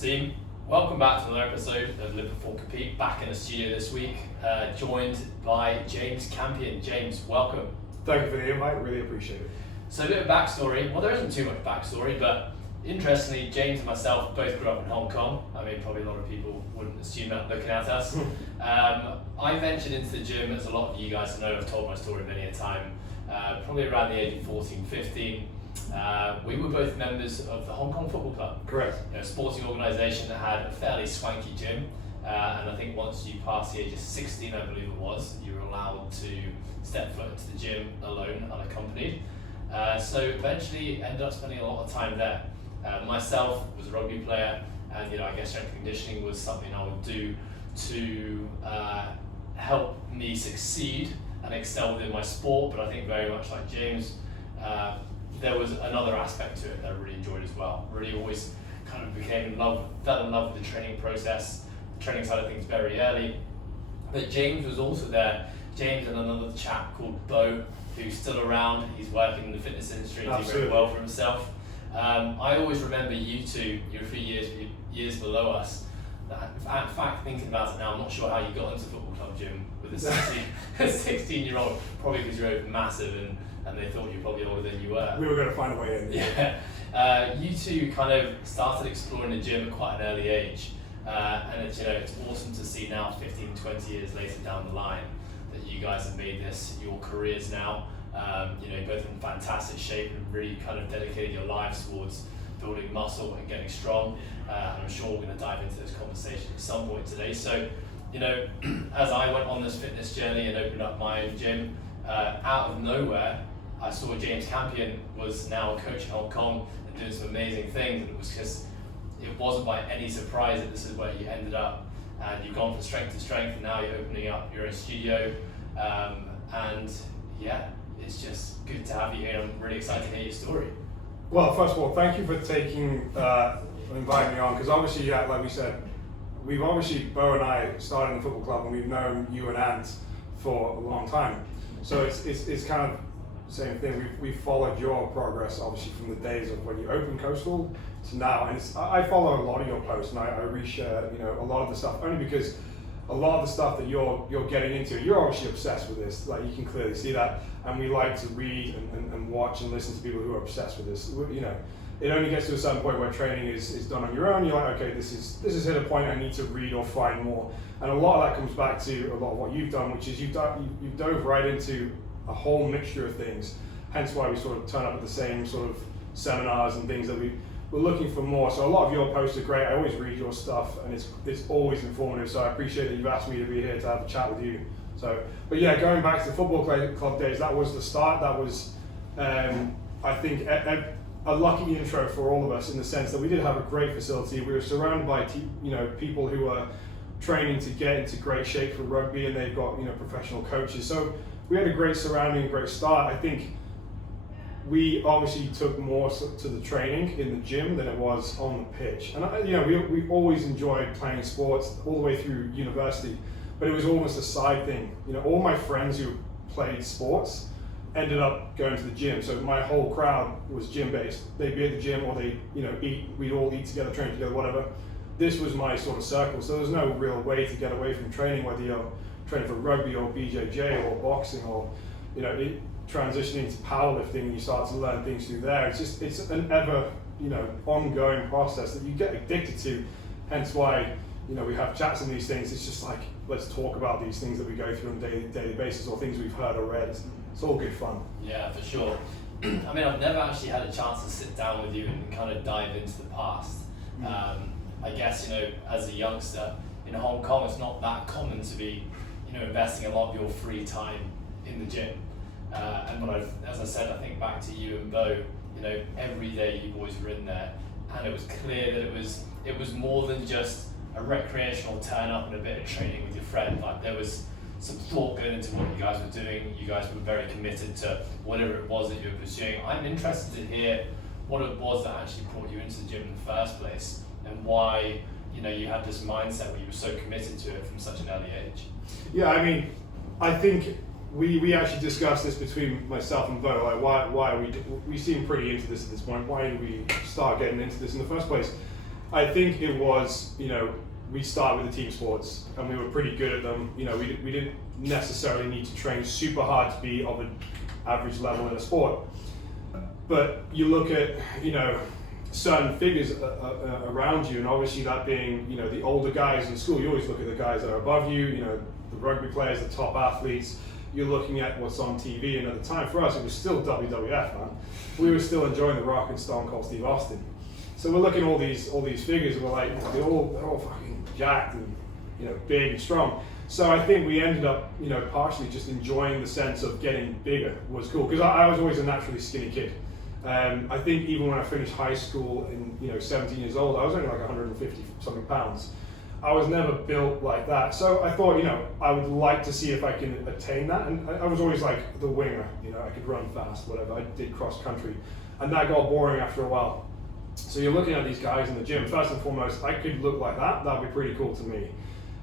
Team, welcome back to another episode of Live Before Compete, back in the studio this week, joined by James Campion. James, welcome. Thank you for the invite, really appreciate it. So a bit of backstory, well there isn't too much backstory, but interestingly James and myself both grew up in Hong Kong. I mean probably a lot of people wouldn't assume that looking at us. I ventured into the gym, as a lot of you guys know, I've told my story many a time, probably around the age of 14, 15. We were both members of the Hong Kong Football Club. Correct. A sporting organisation that had a fairly swanky gym, and I think once you passed the age of 16, I believe it was, you were allowed to step foot into the gym alone, unaccompanied. So eventually ended up spending a lot of time there. Myself was a rugby player, and I guess strength and conditioning was something I would do to help me succeed and excel within my sport, but I think very much like James, there was another aspect to it that I really enjoyed as well. Really always kind of fell in love with the training process, the training side of things very early. But James was also there. James and another chap called Bo, who's still around. He's working in the fitness industry and doing very well for himself. I always remember you two, you're a few years below us. In fact, thinking about it now, I'm not sure how you got into football club gym with a 16-year-old, probably because you're massive and they thought you were probably older than you were. We were going to find a way in. Yeah. You two kind of started exploring the gym at quite an early age. And it's awesome to see now, 15, 20 years later down the line, that you guys have made this your careers now. Both in fantastic shape and really kind of dedicated your lives towards building muscle and getting strong. And I'm sure we're going to dive into this conversation at some point today. So, as I went on this fitness journey and opened up my own gym, out of nowhere, I saw James Campion was now a coach in Hong Kong and doing some amazing things. And it wasn't by any surprise that this is where you ended up. And you've gone from strength to strength, and now you're opening up your own studio. And yeah, it's just good to have you here. I'm really excited to hear your story. Well, first of all, thank you for inviting me on, because obviously, like we said, Bo and I started in the football club, and we've known you and Ant for a long time. So it's kind of the same thing. We've followed your progress, obviously, from the days of when you opened Coastal to now. And I follow a lot of your posts, and I reshare, a lot of the stuff, only because a lot of the stuff that you're getting into, you're obviously obsessed with this. Like, you can clearly see that. And we like to read and watch and listen to people who are obsessed with this. It only gets to a certain point where training is done on your own. You're like, okay, this is hit a point I need to read or find more. And a lot of that comes back to a lot of what you've done, which is you've dove right into a whole mixture of things. Hence why we sort of turn up at the same sort of seminars and things that we're looking for more. So a lot of your posts are great. I always read your stuff, and it's always informative. So I appreciate that you've asked me to be here to have a chat with you. So, but yeah, going back to the football club days, that was the start. That was, I think, a lucky intro for all of us, in the sense that we did have a great facility. We were surrounded by people who were training to get into great shape for rugby, and they've got professional coaches. So we had a great surrounding, a great start. I think we obviously took more to the training in the gym than it was on the pitch. And we always enjoyed playing sports all the way through university, but it was almost a side thing. All my friends who played sports ended up going to the gym, so my whole crowd was gym based. They'd be at the gym, or they eat. We'd all eat together, train together, whatever. This was my sort of circle. So there's no real way to get away from training, whether you're training for rugby or BJJ or boxing or transitioning to powerlifting, and you start to learn things through there. It's an ever ongoing process that you get addicted to. Hence why we have chats on these things. It's just like, let's talk about these things that we go through on a daily basis, or things we've heard or read. It's all good fun. Yeah, for sure. I mean, I've never actually had a chance to sit down with you and kind of dive into the past. I guess as a youngster in Hong Kong, it's not that common to be investing a lot of your free time in the gym. And as I said, I think back to you and Bo, every day you boys were in there, and it was clear that it was more than just a recreational turn up and a bit of training with your friend. Like, there was some thought going into what you guys were doing. You guys were very committed to whatever it was that you were pursuing. I'm interested to hear what it was that actually brought you into the gym in the first place, and why you had this mindset where you were so committed to it from such an early age. Yeah, I mean, I think we actually discussed this between myself and Bo, like why we seem pretty into this at this point. Why did we start getting into this in the first place? I think it was, we started with the team sports and we were pretty good at them. We didn't necessarily need to train super hard to be of an average level in a sport. But you look at, certain figures around you, and obviously that being, the older guys in school, you always look at the guys that are above you, the rugby players, the top athletes. You're looking at what's on TV, and at the time for us, it was still WWF, man. We were still enjoying The Rock and Stone Cold Steve Austin. So we're looking at all these figures, and we're like, they're all fucking jacked and big and strong. So I think we ended up, partially just enjoying the sense of getting bigger was cool, because I was always a naturally skinny kid. I think even when I finished high school in 17 years old, I was only like 150 something pounds. I was never built like that. So I thought, I would like to see if I can attain that. And I was always like the winger, I could run fast, whatever. I did cross country. And that got boring after a while. So you're looking at these guys in the gym, first and foremost, I could look like that. That'd be pretty cool to me.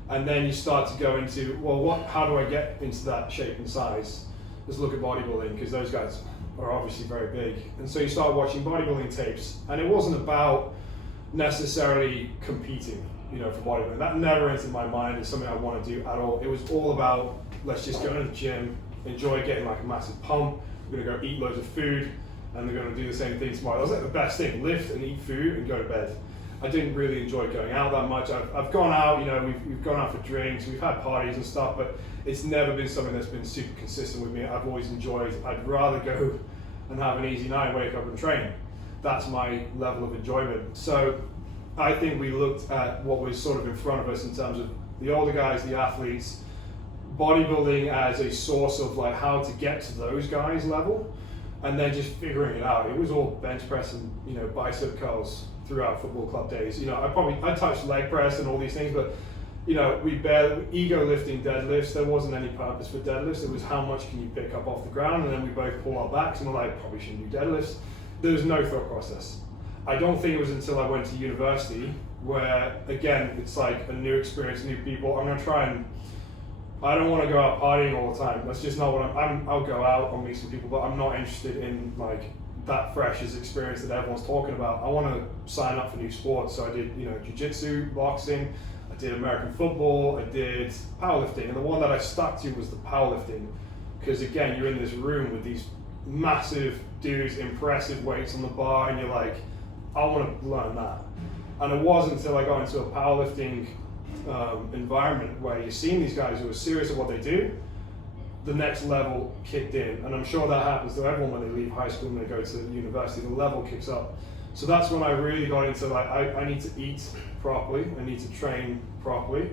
And then you start to go into, well, how do I get into that shape and size? Let's look at bodybuilding, because those guys are obviously very big. And so you start watching bodybuilding tapes, and it wasn't about necessarily competing, for bodybuilding. That never entered my mind as something I want to do at all. It was all about, let's just go to the gym, enjoy getting like a massive pump, we're gonna go eat loads of food, and we're gonna do the same thing tomorrow. That was like the best thing, lift and eat food and go to bed. I didn't really enjoy going out that much. I've gone out, we've gone out for drinks, we've had parties and stuff, but it's never been something that's been super consistent with me. I've always enjoyed, I'd rather go and have an easy night, wake up and train. That's my level of enjoyment. So I think we looked at what was sort of in front of us in terms of the older guys, the athletes, bodybuilding as a source of like how to get to those guys' level, and then just figuring it out. It was all bench press and bicep curls throughout football club days. I touched leg press and all these things, but we barely, ego lifting deadlifts, there wasn't any purpose for deadlifts. It was how much can you pick up off the ground, and then we both pull our backs and we're like, probably shouldn't do deadlifts. There was no thought process. I don't think it was until I went to university where, again, it's like a new experience, new people. I'm gonna try and, I don't want to go out partying all the time. That's just not what I'll go out, I'll meet some people, but I'm not interested in like that freshers experience that everyone's talking about. I want to sign up for new sports. So I did, jiu-jitsu, boxing, I did American football, I did powerlifting, and the one that I stuck to was the powerlifting, because again, you're in this room with these massive dudes, impressive weights on the bar, and you're like, I want to learn that. And it wasn't until I got into a powerlifting environment where you're seeing these guys who are serious at what they do, the next level kicked in. And I'm sure that happens to everyone when they leave high school and they go to university, the level kicks up. So that's when I really got into like, I need to eat properly, I need to train properly.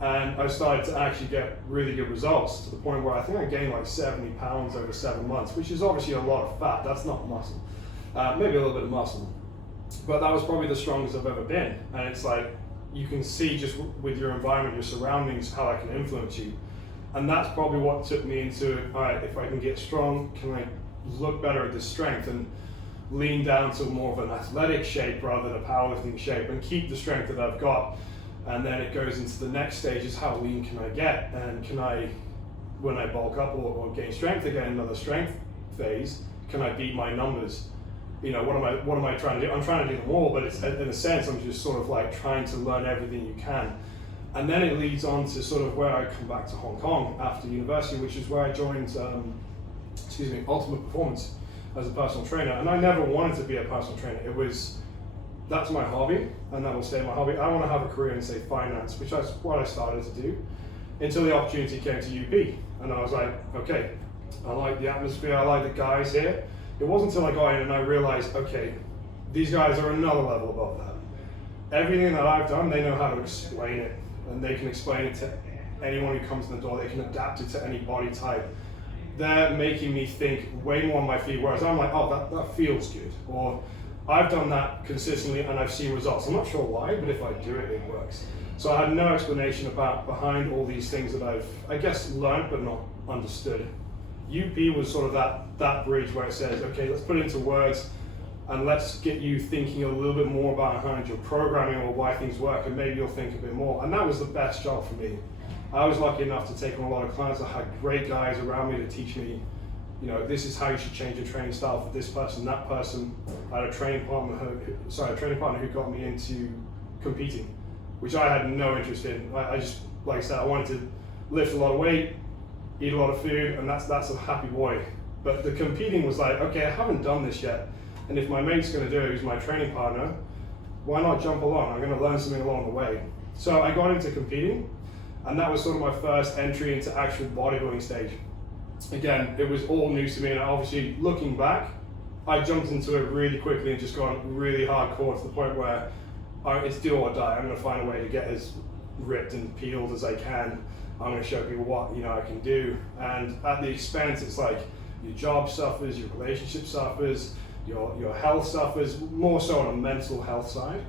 And I started to actually get really good results, to the point where I think I gained like 70 pounds over 7 months, which is obviously a lot of fat. That's not muscle, maybe a little bit of muscle. But that was probably the strongest I've ever been. And it's like, you can see just with your environment, your surroundings, how that can influence you. And that's probably what took me into, all right, if I can get strong, can I look better at this strength and lean down to more of an athletic shape rather than a powerlifting shape, and keep the strength that I've got. And then it goes into the next stage, is how lean can I get? And can I, when I bulk up or gain strength again, another strength phase, can I beat my numbers? What am I trying to do? I'm trying to do them all, but it's, in a sense, I'm just sort of like trying to learn everything you can. And then it leads on to sort of where I come back to Hong Kong after university, which is where I joined, Ultimate Performance as a personal trainer. And I never wanted to be a personal trainer. That's my hobby, and that will stay my hobby. I want to have a career in, say, finance, which is what I started to do, until the opportunity came to UP. And I was like, okay, I like the atmosphere, I like the guys here. It wasn't until I got in and I realized, okay, these guys are another level above that. Everything that I've done, they know how to explain it, and they can explain it to anyone who comes in the door. They can adapt it to any body type. They're making me think way more on my feet, whereas I'm like, oh, that feels good. Or I've done that consistently and I've seen results. I'm not sure why, but if I do it, it works. So I had no explanation behind all these things that I've, I guess, learned but not understood. UP was sort of that bridge where it says, okay, let's put it into words and let's get you thinking a little bit more about behind your programming or why things work, and maybe you'll think a bit more. And that was the best job for me. I was lucky enough to take on a lot of clients. I had great guys around me to teach me, this is how you should change your training style for this person, that person. I had a training partner who got me into competing, which I had no interest in. I just, like I said, I wanted to lift a lot of weight, eat a lot of food, and that's a happy boy. But the competing was like, okay, I haven't done this yet, and if my mate's going to do it, who's my training partner, why not jump along? I'm going to learn something along the way. So I got into competing, and that was sort of my first entry into actual bodybuilding stage. Again, it was all new to me, and obviously looking back, I jumped into it really quickly and just gone really hardcore to the point where it's do or die. I'm going to find a way to get as ripped and peeled as I can. I'm going to show people what I can do, and at the expense, it's like your job suffers, your relationship suffers, your health suffers, more so on a mental health side.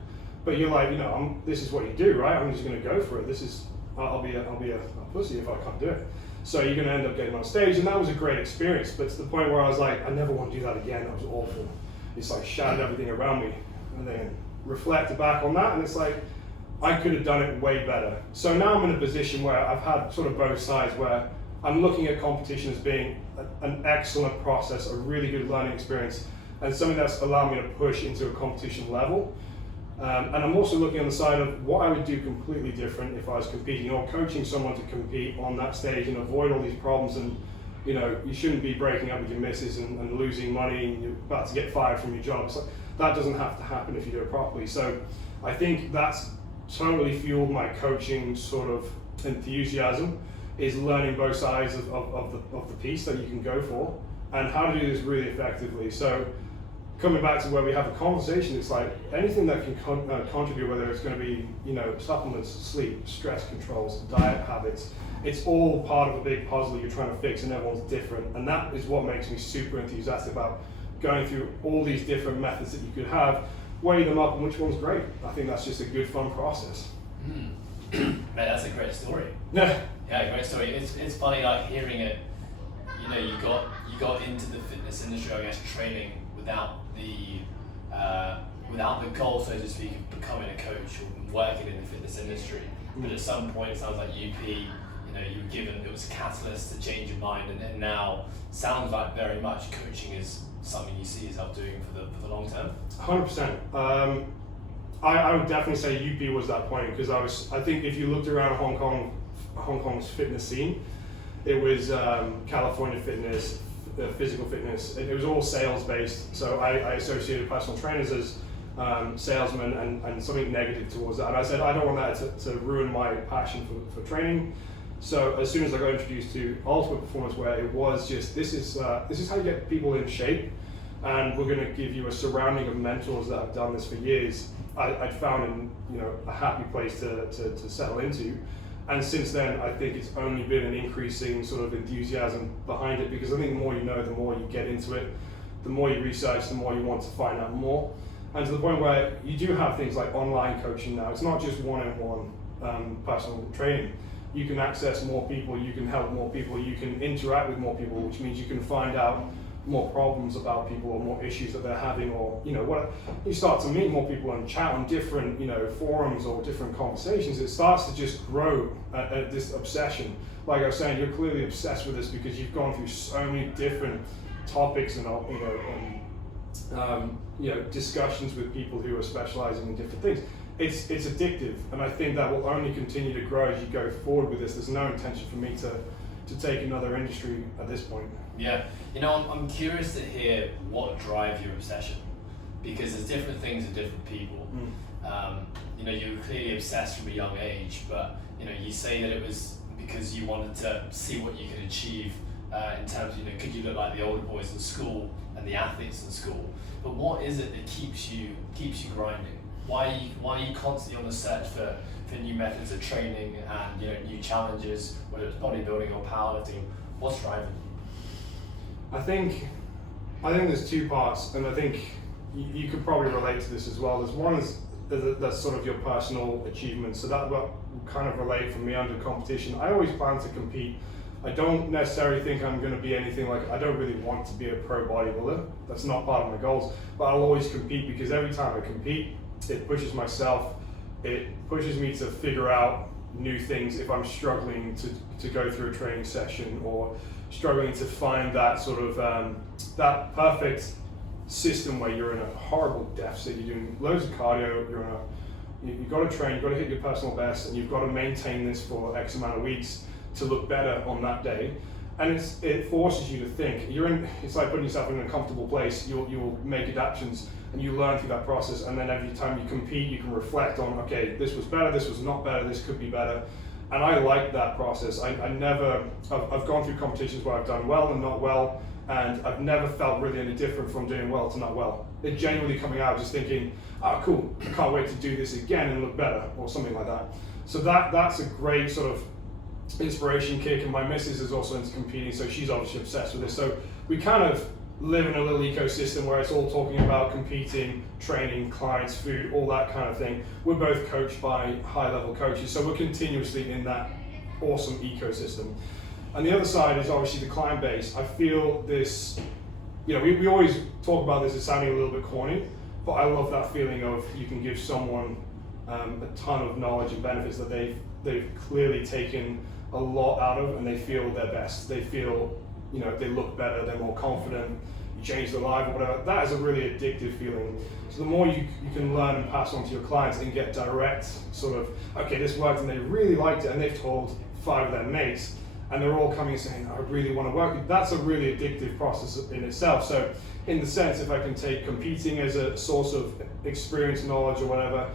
But you're like, this is what you do, right? I'm just going to go for it. I'll be a pussy if I can't do it. So you're going to end up getting on stage, and that was a great experience. But to the point where I was like, I never want to do that again. That was awful. It's like shattered everything around me. And then reflected back on that, and it's like, I could have done it way better. So now I'm in a position where I've had sort of both sides, where I'm looking at competition as being an excellent process, a really good learning experience, and something that's allowed me to push into a competition level. And I'm also looking on the side of what I would do completely different if I was competing, or coaching someone to compete on that stage and avoid all these problems. And you shouldn't be breaking up with your missus and losing money, and you're about to get fired from your job. So that doesn't have to happen if you do it properly. So I think that's totally fueled my coaching sort of enthusiasm, is learning both sides of the piece that you can go for, and how to do this really effectively. So coming back to where we have a conversation, it's like anything that can contribute, whether it's going to be supplements, sleep, stress controls, diet habits, it's all part of a big puzzle you're trying to fix, and everyone's different. And that is what makes me super enthusiastic about going through all these different methods that you could have, weigh them up, and which one's great. I think that's just a good, fun process. Man, that's a great story. Yeah, great story. It's funny, like, hearing it. You got into the fitness industry, I guess, training without the goal, so to speak, of becoming a coach or working in the fitness industry. But at some point, it sounds like UP, you were given, it was a catalyst to change your mind, and then now sounds like very much coaching is something you see yourself doing for the long term. 100%. I would definitely say UP was that point, because I think if you looked around Hong Kong's fitness scene, it was California fitness, physical fitness. It was all sales based. So I associated personal trainers as salesmen and something negative towards that. And I said, I don't want that to ruin my passion for training. So as soon as I got introduced to Ultimate Performance, where it was just, this is how you get people in shape, and we're going to give you a surrounding of mentors that have done this for years, I'd found a happy place to settle into. And since then, I think it's only been an increasing sort of enthusiasm behind it, because I think the more you know, the more you get into it, the more you research, the more you want to find out more. And to the point where you do have things like online coaching now. It's not just one-on-one personal training. You can access more people, you can help more people, you can interact with more people, which means you can find out more problems about people, or more issues that they're having, or what you start to meet more people and chat on different forums or different conversations. It starts to just grow this obsession. Like I was saying, you're clearly obsessed with this because you've gone through so many different topics and discussions with people who are specializing in different things. It's addictive, and I think that will only continue to grow as you go forward with this. There's no intention for me to take another industry at this point. Yeah, I'm curious to hear what drives your obsession, because there's different things for different people. You were clearly obsessed from a young age, but you say that it was because you wanted to see what you could achieve in terms of, could you look like the older boys in school and the athletes in school? But what is it that keeps you grinding? Why are you constantly on the search for new methods of training and new challenges, whether it's bodybuilding or powerlifting? What's driving you? I think there's two parts, and I think you could probably relate to this as well. There's one that's sort of your personal achievements, so that will kind of relate for me under competition. I always plan to compete. I don't necessarily think I'm going to be anything like, I don't really want to be a pro bodybuilder. That's not part of my goals, but I'll always compete, because every time I compete, it pushes myself, it pushes me to figure out new things if I'm struggling to go through a training session, or struggling to find that sort of that perfect system where you're in a horrible deficit, you're doing loads of cardio, you're on You've got to train, you've got to hit your personal best, and you've got to maintain this for X amount of weeks to look better on that day. And it forces you to think. It's like putting yourself in an uncomfortable place. You'll make adaptations, and you learn through that process. And then every time you compete, you can reflect on, okay, this was better, this was not better, this could be better. And I like that process. I've gone through competitions where I've done well and not well, and I've never felt really any different from doing well to not well. It genuinely coming out just thinking, oh cool, I can't wait to do this again and look better, or something like that. So that's a great sort of inspiration kick, and my missus is also into competing, so she's obviously obsessed with this. So we kind of live in a little ecosystem where it's all talking about competing, training, clients, food, all that kind of thing. We're both coached by high-level coaches, so we're continuously in that awesome ecosystem. And the other side is obviously the client base. I feel this, we always talk about this as sounding a little bit corny, but I love that feeling of you can give someone a ton of knowledge and benefits that they've clearly taken a lot out of, and they feel their best. They feel, they look better, they're more confident, you change their life or whatever. That is a really addictive feeling. So the more you can learn and pass on to your clients and get direct sort of, okay, this worked and they really liked it, and they've told 5 of their mates, and they're all coming and saying, I really want to work with you. That's a really addictive process in itself. So in the sense, if I can take competing as a source of experience, knowledge or whatever,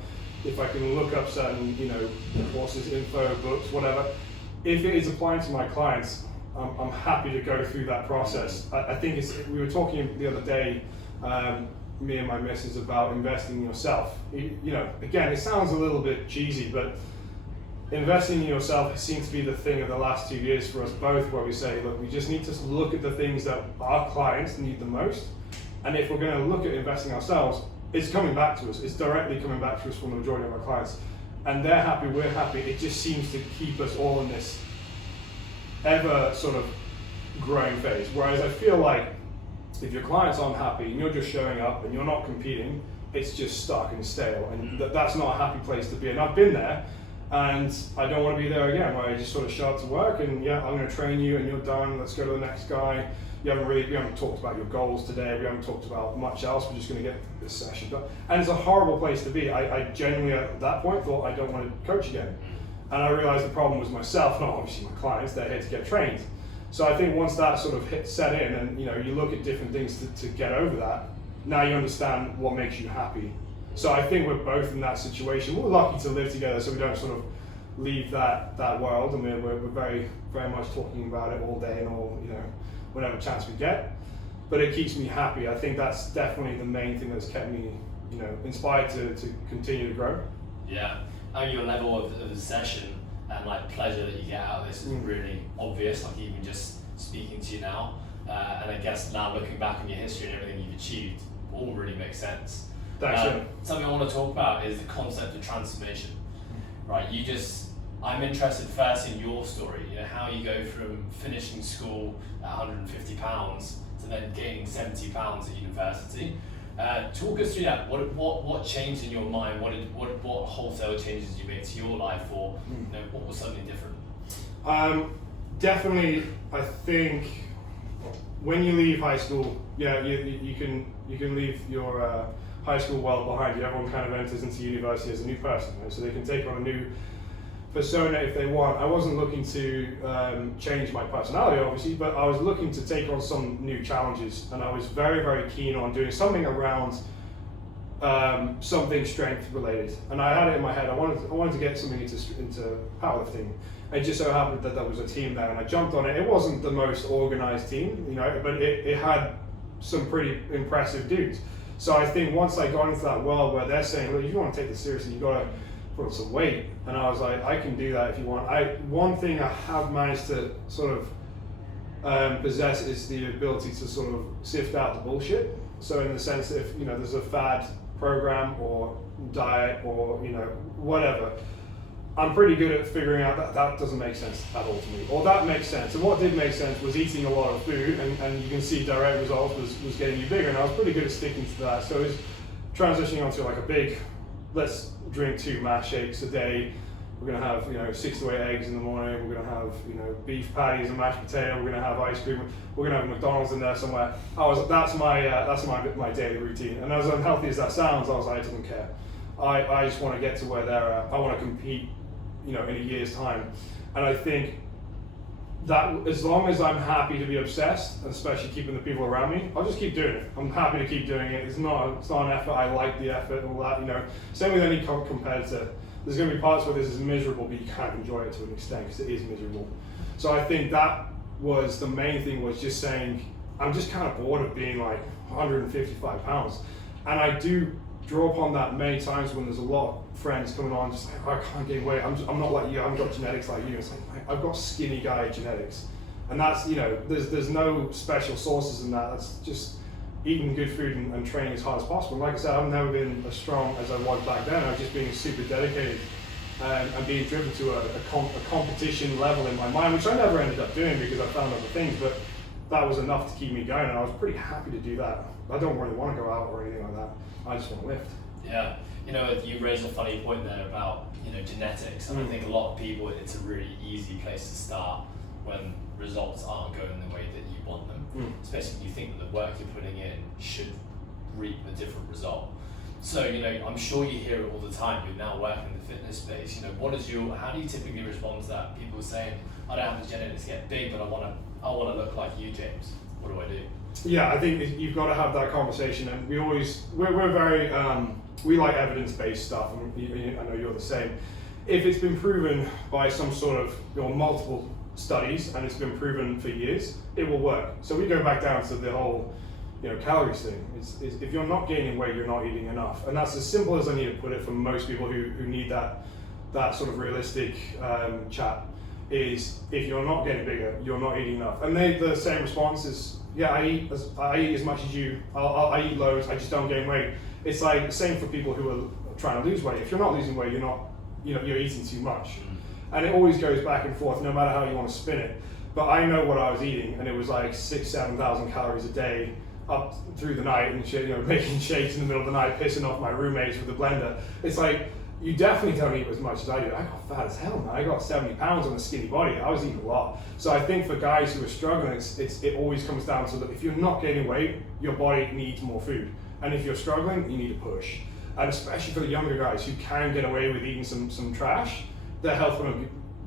if I can look up certain, courses, info, books, whatever, if it is applying to my clients, I'm happy to go through that process. I think we were talking the other day, me and my missus, about investing in yourself. Again, it sounds a little bit cheesy, but investing in yourself seems to be the thing of the last 2 years for us both, where we say, look, we just need to look at the things that our clients need the most. And if we're going to look at investing ourselves, it's coming back to us. It's directly coming back to us from the majority of our clients. And they're happy, we're happy. It just seems to keep us all in this ever sort of growing phase. Whereas I feel like if your clients aren't happy and you're just showing up and you're not competing, it's just stuck and stale. And that's not a happy place to be. And I've been there, and I don't want to be there again, where I just sort of show up to work and I'm going to train you and you're done, let's go to the next guy. We haven't talked about your goals today, we haven't talked about much else, we're just going to get this session done. And it's a horrible place to be. I genuinely at that point thought I don't want to coach again. And I realized the problem was myself, not obviously my clients. They're here to get trained. So I think once that sort of set in, and you look at different things to get over that, now you understand what makes you happy. So I think we're both in that situation. We're lucky to live together, so we don't sort of leave that world, and we're very, very much talking about it all day and all, whenever chance we get. But it keeps me happy. I think that's definitely the main thing that's kept me, inspired to continue to grow. Yeah, I mean, your level of obsession and pleasure that you get out of this is really obvious, even just speaking to you now. And I guess now looking back on your history and everything you've achieved, all really makes sense. Thanks. Something I want to talk about is the concept of transformation. Right, I'm interested first in your story, how you go from finishing school at 150 pounds to then gaining 70 pounds at university. Talk us through that. What changed in your mind? What wholesale changes did you make to your life, or what was something different? Definitely, I think when you leave high school, you can leave your high school world behind you. Everyone kind of enters into university as a new person, right? So they can take on a new persona if they want. I wasn't looking to change my personality, obviously, but I was looking to take on some new challenges, and I was very, very keen on doing something around something strength related. And I had it in my head. I wanted to get something into powerlifting. It just so happened that there was a team there, and I jumped on it. It wasn't the most organized team, but it had some pretty impressive dudes. So I think once I got into that world where they're saying, look, if you want to take this seriously, you got to put on some weight. And I was like, I can do that if you want. One thing I have managed to sort of possess is the ability to sort of sift out the bullshit. So in the sense that if there's a fad program or diet or whatever, I'm pretty good at figuring out that doesn't make sense at all to me, or that makes sense. And what did make sense was eating a lot of food, and you can see direct results was getting you bigger, and I was pretty good at sticking to that. So it's transitioning onto a big, let's drink 2 mash shakes a day. We're gonna have 6 to 8 eggs in the morning. We're gonna have beef patties and mashed potato. We're gonna have ice cream. We're gonna have McDonald's in there somewhere. That's my daily routine. And as unhealthy as that sounds, I was like, I didn't care. I just want to get to where they're at. I want to compete, you know, in a year's time. And I think that as long as I'm happy to be obsessed, and especially keeping the people around me, I'll just keep doing it. I'm happy to keep doing it. It's not an effort. I like the effort and all that, you know. Same with any competitor. There's going to be parts where this is miserable, but you can't enjoy it to an extent because it is miserable. So I think that was the main thing, was just saying, I'm just kind of bored of being like 155 pounds. And I do draw upon that many times when there's a lot of friends coming on, just like, oh, I can't gain weight. I'm not like you. I haven't got genetics like you. It's like, I've got skinny guy genetics. And that's, you know, there's no special sources in that. That's just eating good food and training as hard as possible. Like I said, I've never been as strong as I was back then. I was just being super dedicated and being driven to a competition level in my mind, which I never ended up doing because I found other things, but that was enough to keep me going, and I was pretty happy to do that. I don't really want to go out or anything like that. I just want to lift. Yeah, you know, you raised a funny point there about, you know, genetics, and I think a lot of people, it's a really easy place to start when results aren't going the way that you want them, especially when you think that the work you're putting in should reap a different result. So, you know, I'm sure you hear it all the time. You're now working in the fitness space. You know, how do you typically respond to that? People saying, I don't have the genetics to get big, but I want to look like you, James. What do I do? Yeah, I think you've got to have that conversation, and we're very we like evidence-based stuff, and I know you're the same. If it's been proven by some sort of, you know, multiple studies, and it's been proven for years, it will work. So we go back down to the whole, you know, calories thing. It's if you're not gaining weight, you're not eating enough, and that's as simple as I need to put it for most people who need that sort of realistic chat. Is if you're not getting bigger, you're not eating enough. And the same response is, yeah, I eat as much as you. I eat loads. I just don't gain weight. It's like the same for people who are trying to lose weight. If you're not losing weight, you're not, you know, you're eating too much. And it always goes back and forth, no matter how you want to spin it. But I know what I was eating, and it was like 6,000-7,000 calories a day up through the night, and you know, making shakes in the middle of the night, pissing off my roommates with the blender. It's like, you definitely don't eat as much as I do. I got fat as hell, man. I got 70 pounds on a skinny body. I was eating a lot. So I think for guys who are struggling, it always comes down to that if you're not gaining weight, your body needs more food. And if you're struggling, you need to push. And especially for the younger guys who can get away with eating some trash, their health will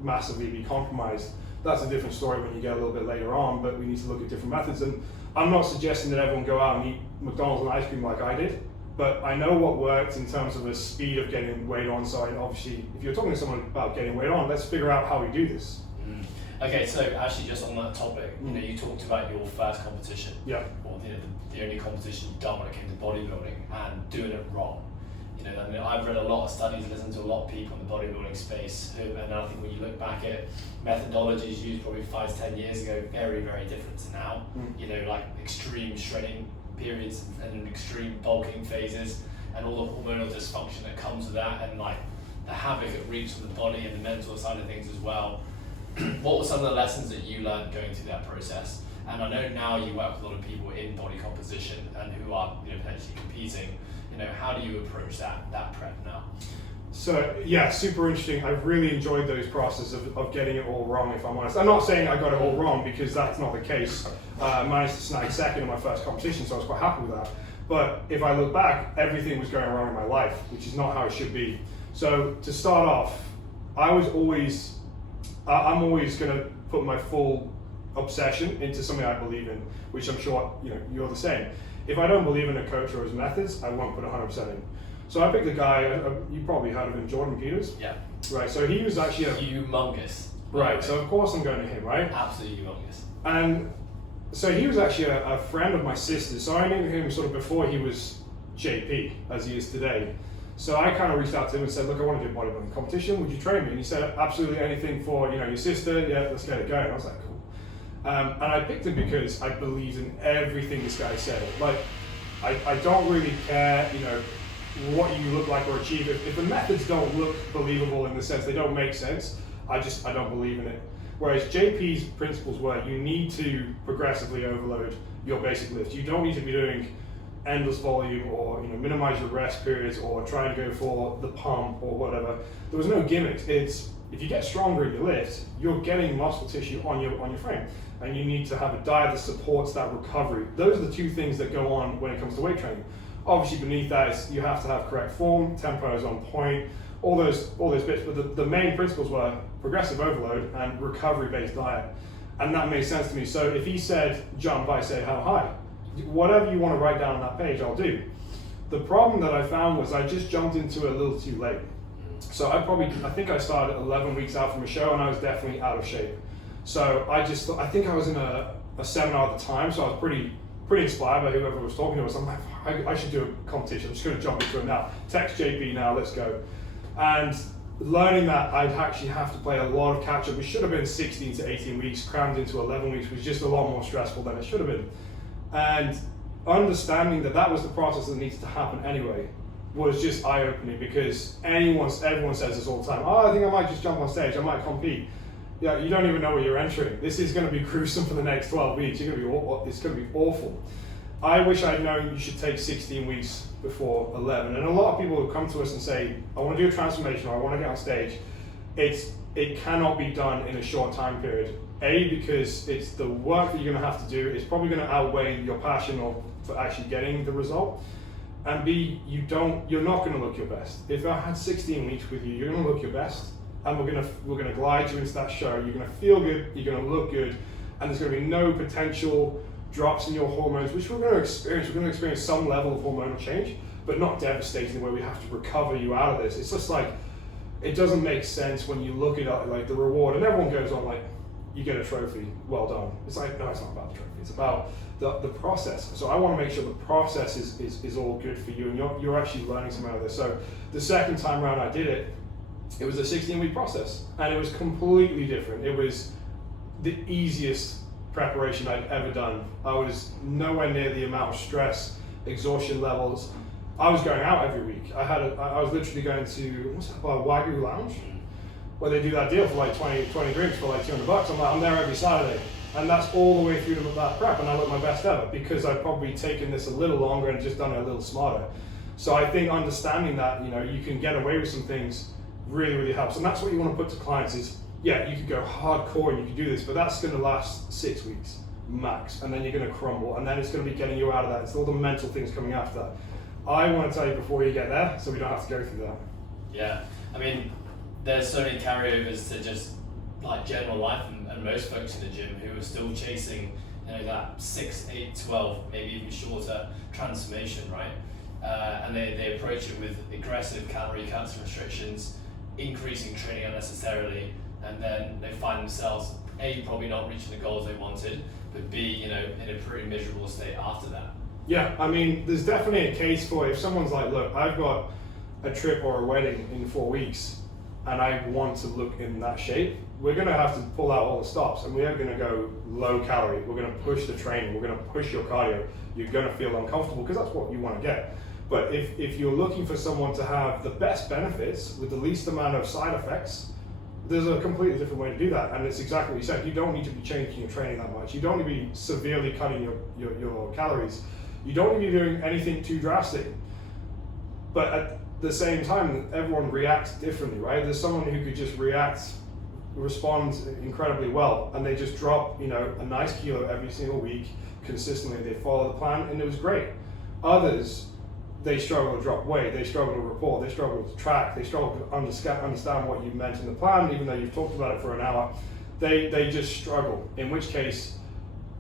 massively be compromised. That's a different story when you get a little bit later on, but we need to look at different methods. And I'm not suggesting that everyone go out and eat McDonald's and ice cream like I did. But I know what worked in terms of the speed of getting weight on. So obviously, if you're talking to someone about getting weight on, let's figure out how we do this. Okay, so actually, just on that topic, you know, you talked about your first competition, or the only competition you've done when it came to bodybuilding, and doing it wrong. You know, I mean, I've read a lot of studies, listened to a lot of people in the bodybuilding space, and I think when you look back at methodologies used probably 5 to 10 years ago, very, very different to now. You know, like extreme shredding periods and extreme bulking phases, and all the hormonal dysfunction that comes with that, and like the havoc it wreaks on the body and the mental side of things as well. What were some of the lessons that you learned going through that process? And I know now you work with a lot of people in body composition and who are, you know, potentially competing. You know, how do you approach that prep now? So yeah, super interesting. I've really enjoyed those processes of getting it all wrong, if I'm honest. I'm not saying I got it all wrong, because that's not the case. I managed to snag second in my first competition, so I was quite happy with that. But if I look back, everything was going wrong in my life, which is not how it should be. So to start off, I'm always going to put my full obsession into something I believe in, which I'm sure, you know, you're the same. If I don't believe in a coach or his methods, I won't put 100% in. So I picked a guy, you probably heard of him, Jordan Peters. Yeah. Right, so he was actually humongous. Right, so of course I'm going to him, right? Absolutely humongous. And so he was actually a friend of my sister's, so I knew him sort of before he was JP, as he is today. So I kind of reached out to him and said, look, I want to do a bodybuilding competition, would you train me? And he said, absolutely, anything for, you know, your sister, yeah, let's get it going. I was like, cool. And I picked him because I believed in everything this guy said. Like, I don't really care, you know, what you look like or achieve. If the methods don't look believable in the sense they don't make sense, I don't believe in it. Whereas JP's principles were, you need to progressively overload your basic lifts. You don't need to be doing endless volume, or, you know, minimize your rest periods, or try and go for the pump or whatever. There was no gimmicks. It's, if you get stronger in your lift, you're getting muscle tissue on your frame, and you need to have a diet that supports that recovery. Those are the two things that go on when it comes to weight training. Obviously beneath that is you have to have correct form, tempo is on point, all those bits, but the main principles were progressive overload and recovery-based diet. And that made sense to me. So if he said jump, I say how high. Whatever you want to write down on that page, I'll do. The problem that I found was I just jumped into it a little too late. So I think I started 11 weeks out from a show and I was definitely out of shape. So I think I was in a seminar at the time, so I was pretty inspired by whoever was talking to us. I'm like, I should do a competition. I'm just going to jump into it now. Text JP now, let's go. And learning that I'd actually have to play a lot of catch up, which should have been 16 to 18 weeks, crammed into 11 weeks, was just a lot more stressful than it should have been. And understanding that was the process that needs to happen anyway was just eye-opening, because everyone says this all the time. Oh, I think I might just jump on stage, I might compete. Yeah, you don't even know what you're entering. This is going to be gruesome for the next 12 weeks. It's going to be awful. I wish I'd known you should take 16 weeks before 11. And a lot of people will come to us and say, I want to do a transformation, or I want to get on stage. It cannot be done in a short time period. A, because it's the work that you're going to have to do. It's probably going to outweigh your passion for actually getting the result. And B, you're not going to look your best. If I had 16 weeks with you, you're going to look your best. And we're gonna glide you into that show. You're gonna feel good, you're gonna look good, and there's gonna be no potential drops in your hormones, which we're gonna experience. We're gonna experience some level of hormonal change, but not devastating where we have to recover you out of this. It's just like, it doesn't make sense when you look at it, like the reward, and everyone goes on like, you get a trophy, well done. It's like, no, it's not about the trophy, it's about the process. So I wanna make sure the process is all good for you, and you're actually learning something out of this. So the second time around I did it, it was a 16-week process, and it was completely different. It was the easiest preparation I'd ever done. I was nowhere near the amount of stress, exhaustion levels. I was going out every week. I was literally going to, Wagyu Lounge, where they do that deal for like 20 drinks for like $200. I'm there every Saturday. And that's all the way through to that prep, and I look my best ever, because I've probably taken this a little longer and just done it a little smarter. So I think understanding that, you can get away with some things really, really helps. And that's what you want to put to clients is, yeah, you could go hardcore and you could do this, but that's going to last 6 weeks max, and then you're going to crumble, and then it's going to be getting you out of that. It's all the mental things coming after that. I want to tell you before you get there, so we don't have to go through that. Yeah, I mean, there's so many carryovers to just like general life, and most folks in the gym who are still chasing, that 6, 8, 12, maybe even shorter transformation, right? And they approach it with aggressive calorie counts and restrictions, increasing training unnecessarily, and then they find themselves A, probably not reaching the goals they wanted, but B, in a pretty miserable state after that. Yeah, I mean, there's definitely a case for if someone's like, look, I've got a trip or a wedding in 4 weeks, and I want to look in that shape, we're going to have to pull out all the stops, and we are going to go low calorie. We're going to push the training. We're going to push your cardio. You're going to feel uncomfortable because that's what you want to get. But if you're looking for someone to have the best benefits with the least amount of side effects, there's a completely different way to do that. And it's exactly what you said. You don't need to be changing your training that much. You don't need to be severely cutting your calories. You don't need to be doing anything too drastic. But at the same time, everyone reacts differently, right? There's someone who could just respond incredibly well, and they just drop, a nice kilo every single week consistently. They follow the plan, and it was great. Others, they struggle to drop weight, they struggle to report, they struggle to track, they struggle to understand what you meant in the plan, even though you've talked about it for an hour. They just struggle, in which case,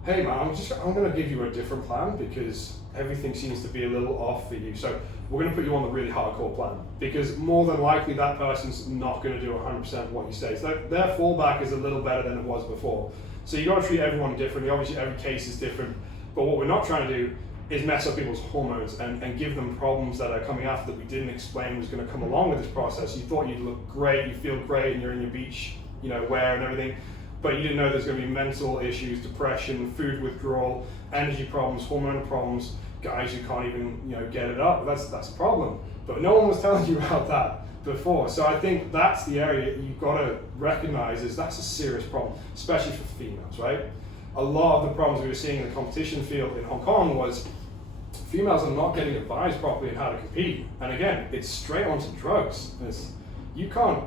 hey man, I'm going to give you a different plan, because everything seems to be a little off for you. So we're going to put you on the really hardcore plan, because more than likely that person's not going to do 100% what you say. So their fallback is a little better than it was before. So you got to treat everyone differently. Obviously every case is different, but what we're not trying to do is mess up people's hormones and give them problems that are coming after that we didn't explain was going to come along with this process. You thought you'd look great, you feel great, and you're in your beach, wear and everything, but you didn't know there's going to be mental issues, depression, food withdrawal, energy problems, hormonal problems, guys who can't even, get it up. That's a problem. But no one was telling you about that before. So I think that's the area you've got to recognize is that's a serious problem, especially for females, right? A lot of the problems we were seeing in the competition field in Hong Kong was females are not getting advised properly on how to compete. And again, it's straight onto drugs. You can't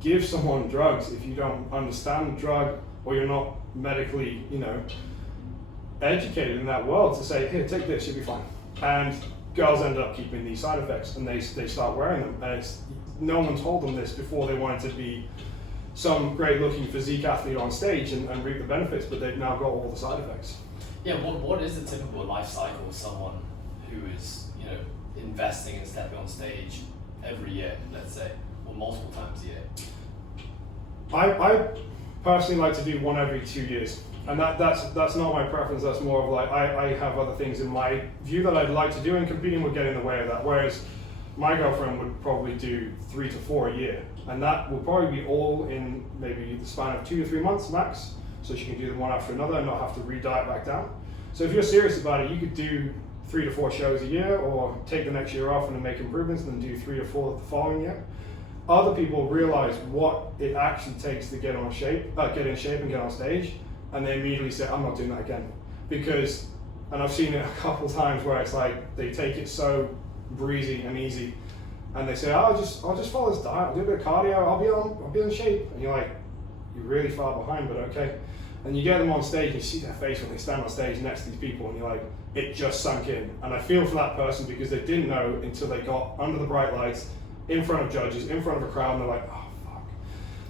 give someone drugs if you don't understand the drug, or you're not medically, educated in that world to say, here, take this, you'll be fine. And girls end up keeping these side effects, and they start wearing them, and no one told them this before they wanted to be some great looking physique athlete on stage and reap the benefits, but they've now got all the side effects. Yeah, what is the typical life cycle of someone who is, investing and stepping on stage every year, let's say, or multiple times a year? I personally like to do one every 2 years, and that's not my preference. That's more of like I have other things in my view that I'd like to do, and competing would get in the way of that. Whereas my girlfriend would probably do 3 to 4 a year, and that will probably be all in maybe the span of 2 to 3 months max, so she can do them one after another and not have to re-diet back down. So if you're serious about it, you could do 3 to 4 shows a year, or take the next year off and then make improvements and then do 3 to 4 the following year. Other people realize what it actually takes to get in shape and get on stage, and they immediately say, I'm not doing that again. Because, and I've seen it a couple times where it's like they take it so breezy and easy, and they say, I'll just follow this diet, I'll do a bit of cardio, I'll be in shape. And you're like, you're really far behind, but okay. And you get them on stage, and you see their face when they stand on stage next to these people, and you're like, it just sunk in. And I feel for that person because they didn't know until they got under the bright lights, in front of judges, in front of a crowd, and they're like, oh fuck.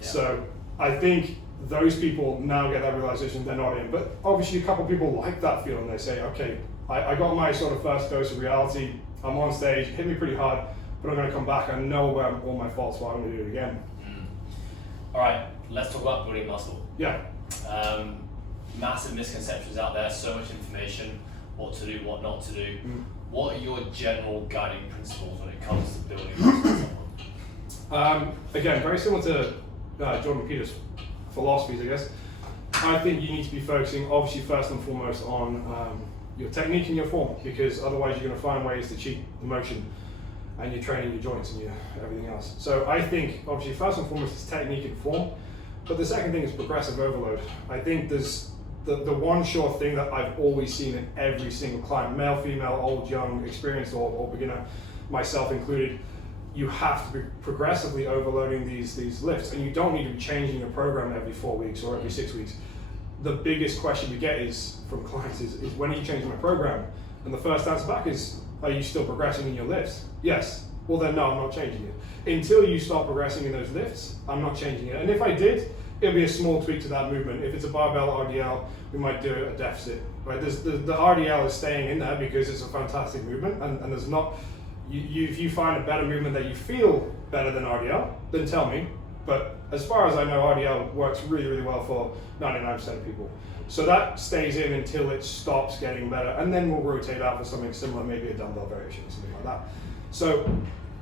Yeah. So I think those people now get that realization they're not in. But obviously a couple of people like that feeling. They say, okay, I got my sort of first dose of reality, I'm on stage, hit me pretty hard, but I'm going to come back, I know where all my faults are, I'm going to do it again. All right, let's talk about building muscle. Yeah. Massive misconceptions out there, so much information, what to do, what not to do. What are your general guiding principles when it comes to building muscle? Again, very similar to Jordan Peter's philosophies, I guess. I think you need to be focusing, obviously, first and foremost on your technique and your form, because otherwise you're going to find ways to cheat the motion, and you're training your joints and everything else. So I think, obviously, first and foremost is technique and form, but the second thing is progressive overload. I think there's the one sure thing that I've always seen in every single client, male, female, old, young, experienced, or beginner, myself included, you have to be progressively overloading these lifts, and you don't need to be changing your program every 4 weeks or every 6 weeks. The biggest question we get is from clients is when are you changing my program? And the first answer back is, are you still progressing in your lifts? Yes. Well then, no, I'm not changing it. Until you start progressing in those lifts, I'm not changing it. And if I did, it'll be a small tweak to that movement. If it's a barbell RDL, we might do a deficit. Right? The RDL is staying in there because it's a fantastic movement, and there's not. If you find a better movement that you feel better than RDL, then tell me. But as far as I know, RDL works really, really well for 99% of people. So that stays in until it stops getting better, and then we'll rotate out for something similar, maybe a dumbbell variation or something like that. So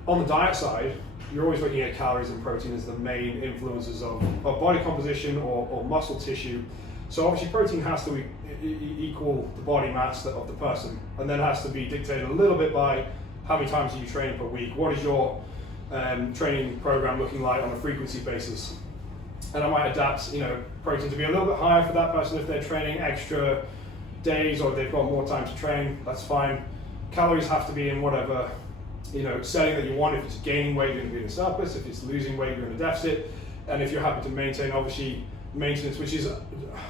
on the diet side, you're always looking at calories and protein as the main influences of body composition or muscle tissue. So obviously protein has to equal the body mass of the person, and then it has to be dictated a little bit by how many times are you training per week, what is your training program looking like on a frequency basis. And I might adapt, protein to be a little bit higher for that person if they're training extra days or they've got more time to train, that's fine. Calories have to be in whatever setting that you want. If it's gaining weight, you're going to be in a surplus. If it's losing weight, you're in a deficit. And if you're happy to maintain, obviously, maintenance, which is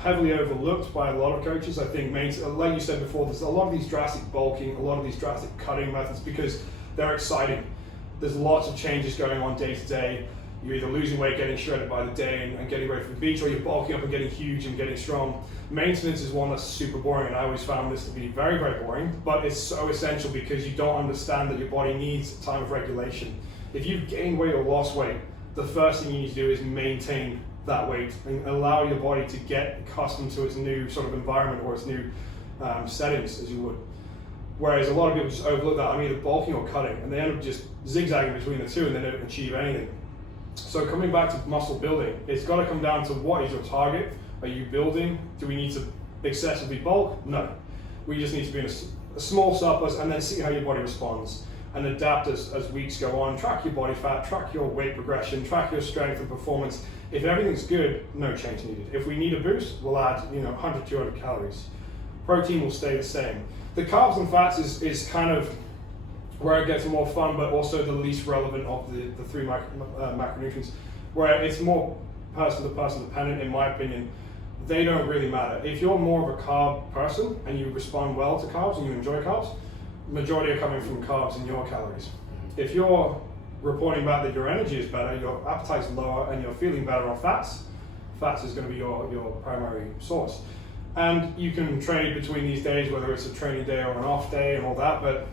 heavily overlooked by a lot of coaches. I think, like you said before, there's a lot of these drastic bulking, a lot of these drastic cutting methods because they're exciting. There's lots of changes going on day to day. You're either losing weight, getting shredded by the day and getting ready for the beach, or you're bulking up and getting huge and getting strong. Maintenance is one that's super boring, and I always found this to be very, very boring, but it's so essential because you don't understand that your body needs time of regulation. If you've gained weight or lost weight, the first thing you need to do is maintain that weight and allow your body to get accustomed to its new sort of environment or its new settings, as you would. Whereas a lot of people just overlook that. I'm either bulking or cutting, and they end up just zigzagging between the two and they don't achieve anything. So coming back to muscle building, it's got to come down to what is your target? Are you building? Do we need to excessively bulk? No. We just need to be in a small surplus and then see how your body responds and adapt as weeks go on. Track your body fat, track your weight progression, track your strength and performance. If everything's good, no change needed. If we need a boost, we'll add 100, 200 calories. Protein will stay the same. The carbs and fats is kind of where it gets more fun, but also the least relevant of the three macronutrients, where it's more person to person dependent, in my opinion. They don't really matter. If you're more of a carb person and you respond well to carbs and you enjoy carbs, majority are coming from carbs in your calories. If you're reporting back that your energy is better, your appetite's lower, and you're feeling better on fats, fats is going to be your primary source. And you can trade between these days, whether it's a training day or an off day and all that, but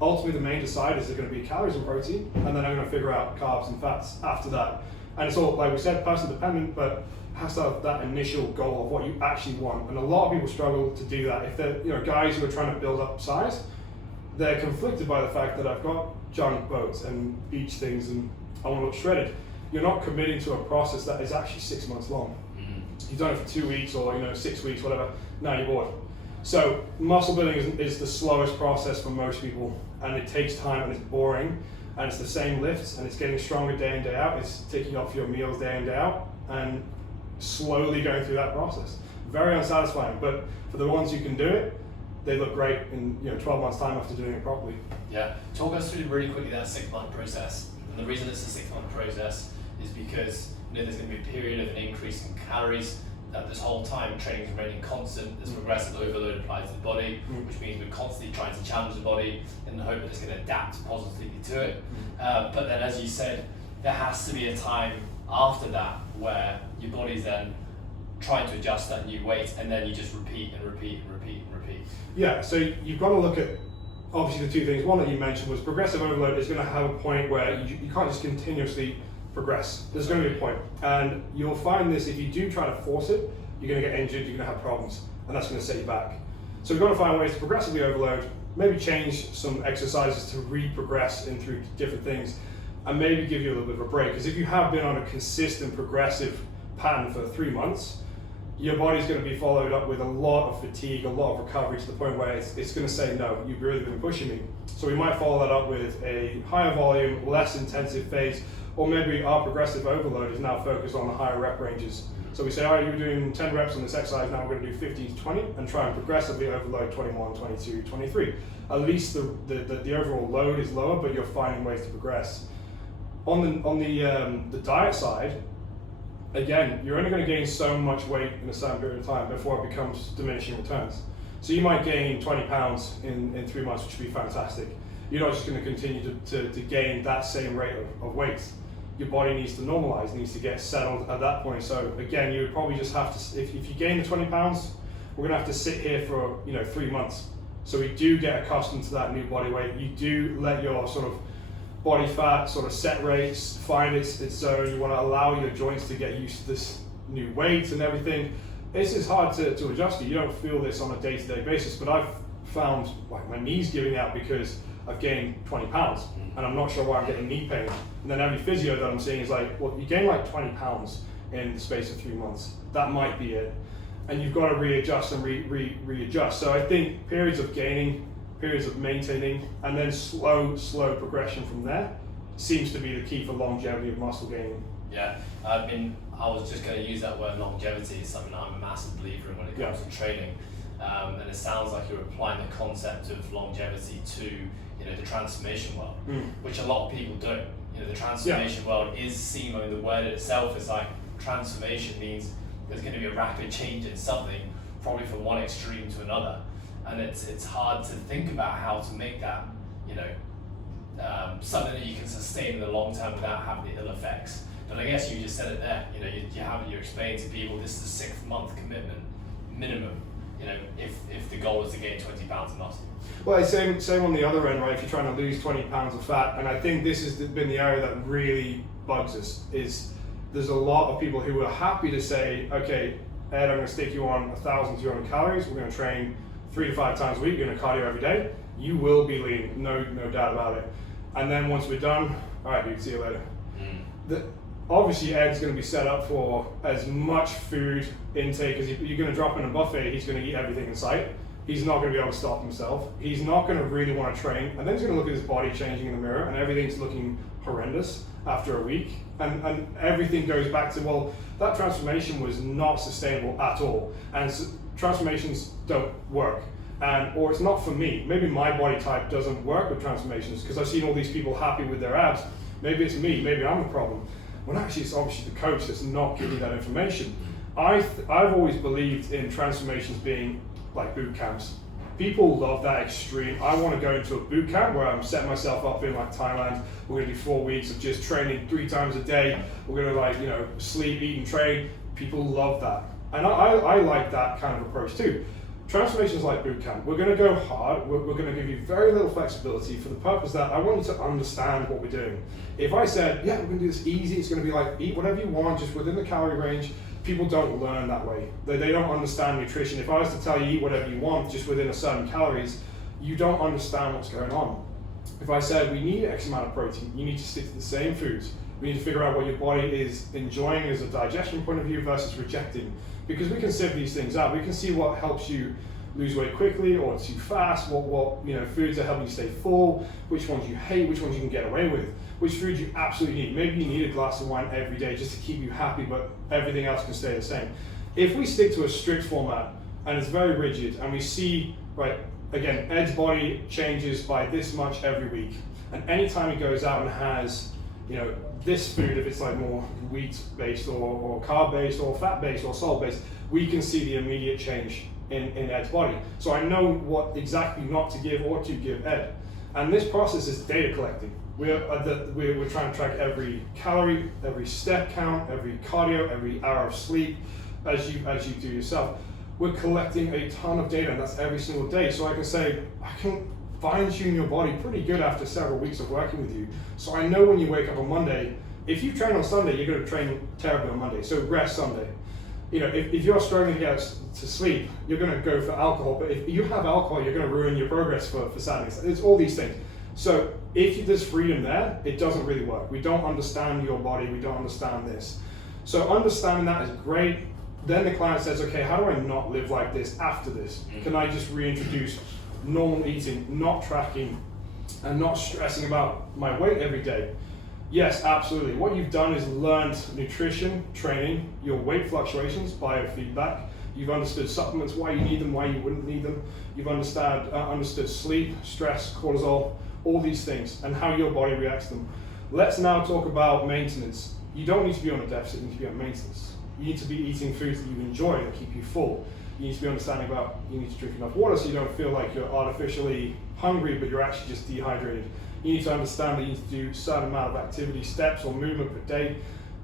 ultimately the main deciders are going to be calories and protein, and then I'm going to figure out carbs and fats after that. And it's all, like we said, person dependent, but has to have that initial goal of what you actually want. And a lot of people struggle to do that. If they're guys who are trying to build up size, they're conflicted by the fact that I've got giant boats and beach things and I want to look shredded. You're not committing to a process that is actually 6 months long. You've done it for 2 weeks or 6 weeks, whatever. Now you're bored. So muscle building is the slowest process for most people, and it takes time and it's boring, and it's the same lifts and it's getting stronger day in, day out. It's taking off your meals day in, day out, and slowly going through that process. Very unsatisfying, but for the ones who can do it, they look great in 12 months time after doing it properly. Yeah, talk us through really quickly that 6 month process. And the reason it's a 6 month process is because there's going to be a period of an increase in calories. That this whole time training is remaining constant, this progressive overload applies to the body, which means we're constantly trying to challenge the body in the hope that it's going to adapt positively to it. But then, as you said, there has to be a time after that where your body's then trying to adjust that new weight, and then you just repeat and repeat and repeat and repeat. Yeah, so you've got to look at, obviously, the two things. One that you mentioned was progressive overload is going to have a point where you can't just continuously progress. There's going to be a point, and you'll find this if you do try to force it, you're going to get injured, you're going to have problems, and that's going to set you back. So we've got to find ways to progressively overload, maybe change some exercises to re-progress in through different things, and maybe give you a little bit of a break. Because if you have been on a consistent progressive pattern for 3 months, your body's going to be followed up with a lot of fatigue, a lot of recovery, to the point where it's going to say, no, you've really been pushing me. So we might follow that up with a higher volume, less intensive phase, or maybe our progressive overload is now focused on the higher rep ranges. So we say, all right, you're doing 10 reps on this exercise, now we're going to do 15 to 20 and try and progressively overload 21, 22, 23. At least the overall load is lower, but you're finding ways to progress. On the diet side, again, you're only going to gain so much weight in a certain period of time before it becomes diminishing returns. So you might gain 20 pounds in 3 months, which would be fantastic. You're not just going to continue to gain that same rate of weight. Your body needs to normalize, needs to get settled at that point. So again, you would probably just have to, if you gain the 20 pounds, we're going to have to sit here for 3 months. So we do get accustomed to that new body weight. You do let your sort of body fat sort of set rates find its zone. You want to allow your joints to get used to this new weight and everything. This is hard to adjust to. You don't feel this on a day-to-day basis, but I've found like my knees giving out because I've gained 20 pounds and I'm not sure why I'm getting knee pain. And then every physio that I'm seeing is like, well, you gain like 20 pounds in the space of 3 months. That might be it. And you've got to readjust and readjust. So I think periods of gaining, periods of maintaining, and then slow progression from there seems to be the key for longevity of muscle gaining. Yeah, I was just going to use that word longevity. It's something I'm a massive believer in when it comes to training. And it sounds like you're applying the concept of longevity to the transformation world, which a lot of people don't. The transformation world is seen, the word itself is like transformation means there's going to be a rapid change in something, probably from one extreme to another. And it's hard to think about how to make that, something that you can sustain in the long term without having the ill effects. But I guess you just said it there. You explain to people this is a 6 month commitment minimum. If the goal is to gain 20 pounds of muscle. Well, it's same on the other end, right? If you're trying to lose 20 pounds of fat, and I think this has been the area that really bugs us, is there's a lot of people who are happy to say, okay, Ed, I'm going to stick you on 1,200 calories. We're going to train 3 to 5 times a week. You're going to cardio every day. You will be lean, no doubt about it. And then once we're done, all right, dude, see you later. Obviously, Ed's going to be set up for as much food intake as you're going to drop in a buffet. He's going to eat everything in sight. He's not going to be able to stop himself. He's not going to really want to train. And then he's going to look at his body changing in the mirror, and everything's looking horrendous after a week. And everything goes back to, well, that transformation was not sustainable at all. And transformations don't work. Or it's not for me. Maybe my body type doesn't work with transformations because I've seen all these people happy with their abs. Maybe it's me. Maybe I'm the problem. When actually it's obviously the coach that's not giving that information. I've always believed in transformations being like boot camps. People love that extreme. I want to go into a boot camp where I'm setting myself up in like Thailand. We're going to do 4 weeks of just training 3 times a day. We're going to sleep, eat, and train. People love that. And I like that kind of approach too. Transformation is like boot camp. We're going to go hard. We're going to give you very little flexibility for the purpose that I want you to understand what we're doing. If I said, yeah, we're going to do this easy, it's going to be like eat whatever you want, just within the calorie range, people don't learn that way. They don't understand nutrition. If I was to tell you eat whatever you want, just within a certain calories, you don't understand what's going on. If I said we need X amount of protein, you need to stick to the same foods. We need to figure out what your body is enjoying as a digestion point of view versus rejecting. Because we can sieve these things out. We can see what helps you lose weight quickly or too fast, what foods are helping you stay full, which ones you hate, which ones you can get away with, which foods you absolutely need. Maybe you need a glass of wine every day just to keep you happy, but everything else can stay the same. If we stick to a strict format and it's very rigid, and we see, right, again, Ed's body changes by this much every week, and anytime he goes out and has, this food, if it's like more wheat-based or carb-based or fat-based or salt-based, we can see the immediate change in Ed's body. So I know what exactly not to give or to give Ed. And this process is data collecting. We're trying to track every calorie, every step count, every cardio, every hour of sleep, as you do yourself. We're collecting a ton of data, and that's every single day. So I can say, I can fine-tune your body pretty good after several weeks of working with you. So I know when you wake up on Monday, if you train on Sunday, you're going to train terribly on Monday. So rest Sunday. If you're struggling to get to sleep, you're going to go for alcohol. But if you have alcohol, you're going to ruin your progress for Saturday. It's all these things. So if there's freedom there, it doesn't really work. We don't understand your body. We don't understand this. So understanding that is great. Then the client says, okay, how do I not live like this after this? Can I just reintroduce normal eating, not tracking, and not stressing about my weight every day? Yes, absolutely. What you've done is learned nutrition, training, your weight fluctuations, biofeedback. You've understood supplements, why you need them, why you wouldn't need them. You've understood sleep, stress, cortisol, all these things, and how your body reacts to them. Let's now talk about maintenance. You don't need to be on a deficit, you need to be on maintenance. You need to be eating foods that you enjoy, that keep you full. You need to be understanding about, you need to drink enough water so you don't feel like you're artificially hungry, but you're actually just dehydrated. You need to understand that you need to do a certain amount of activity, steps or movement per day,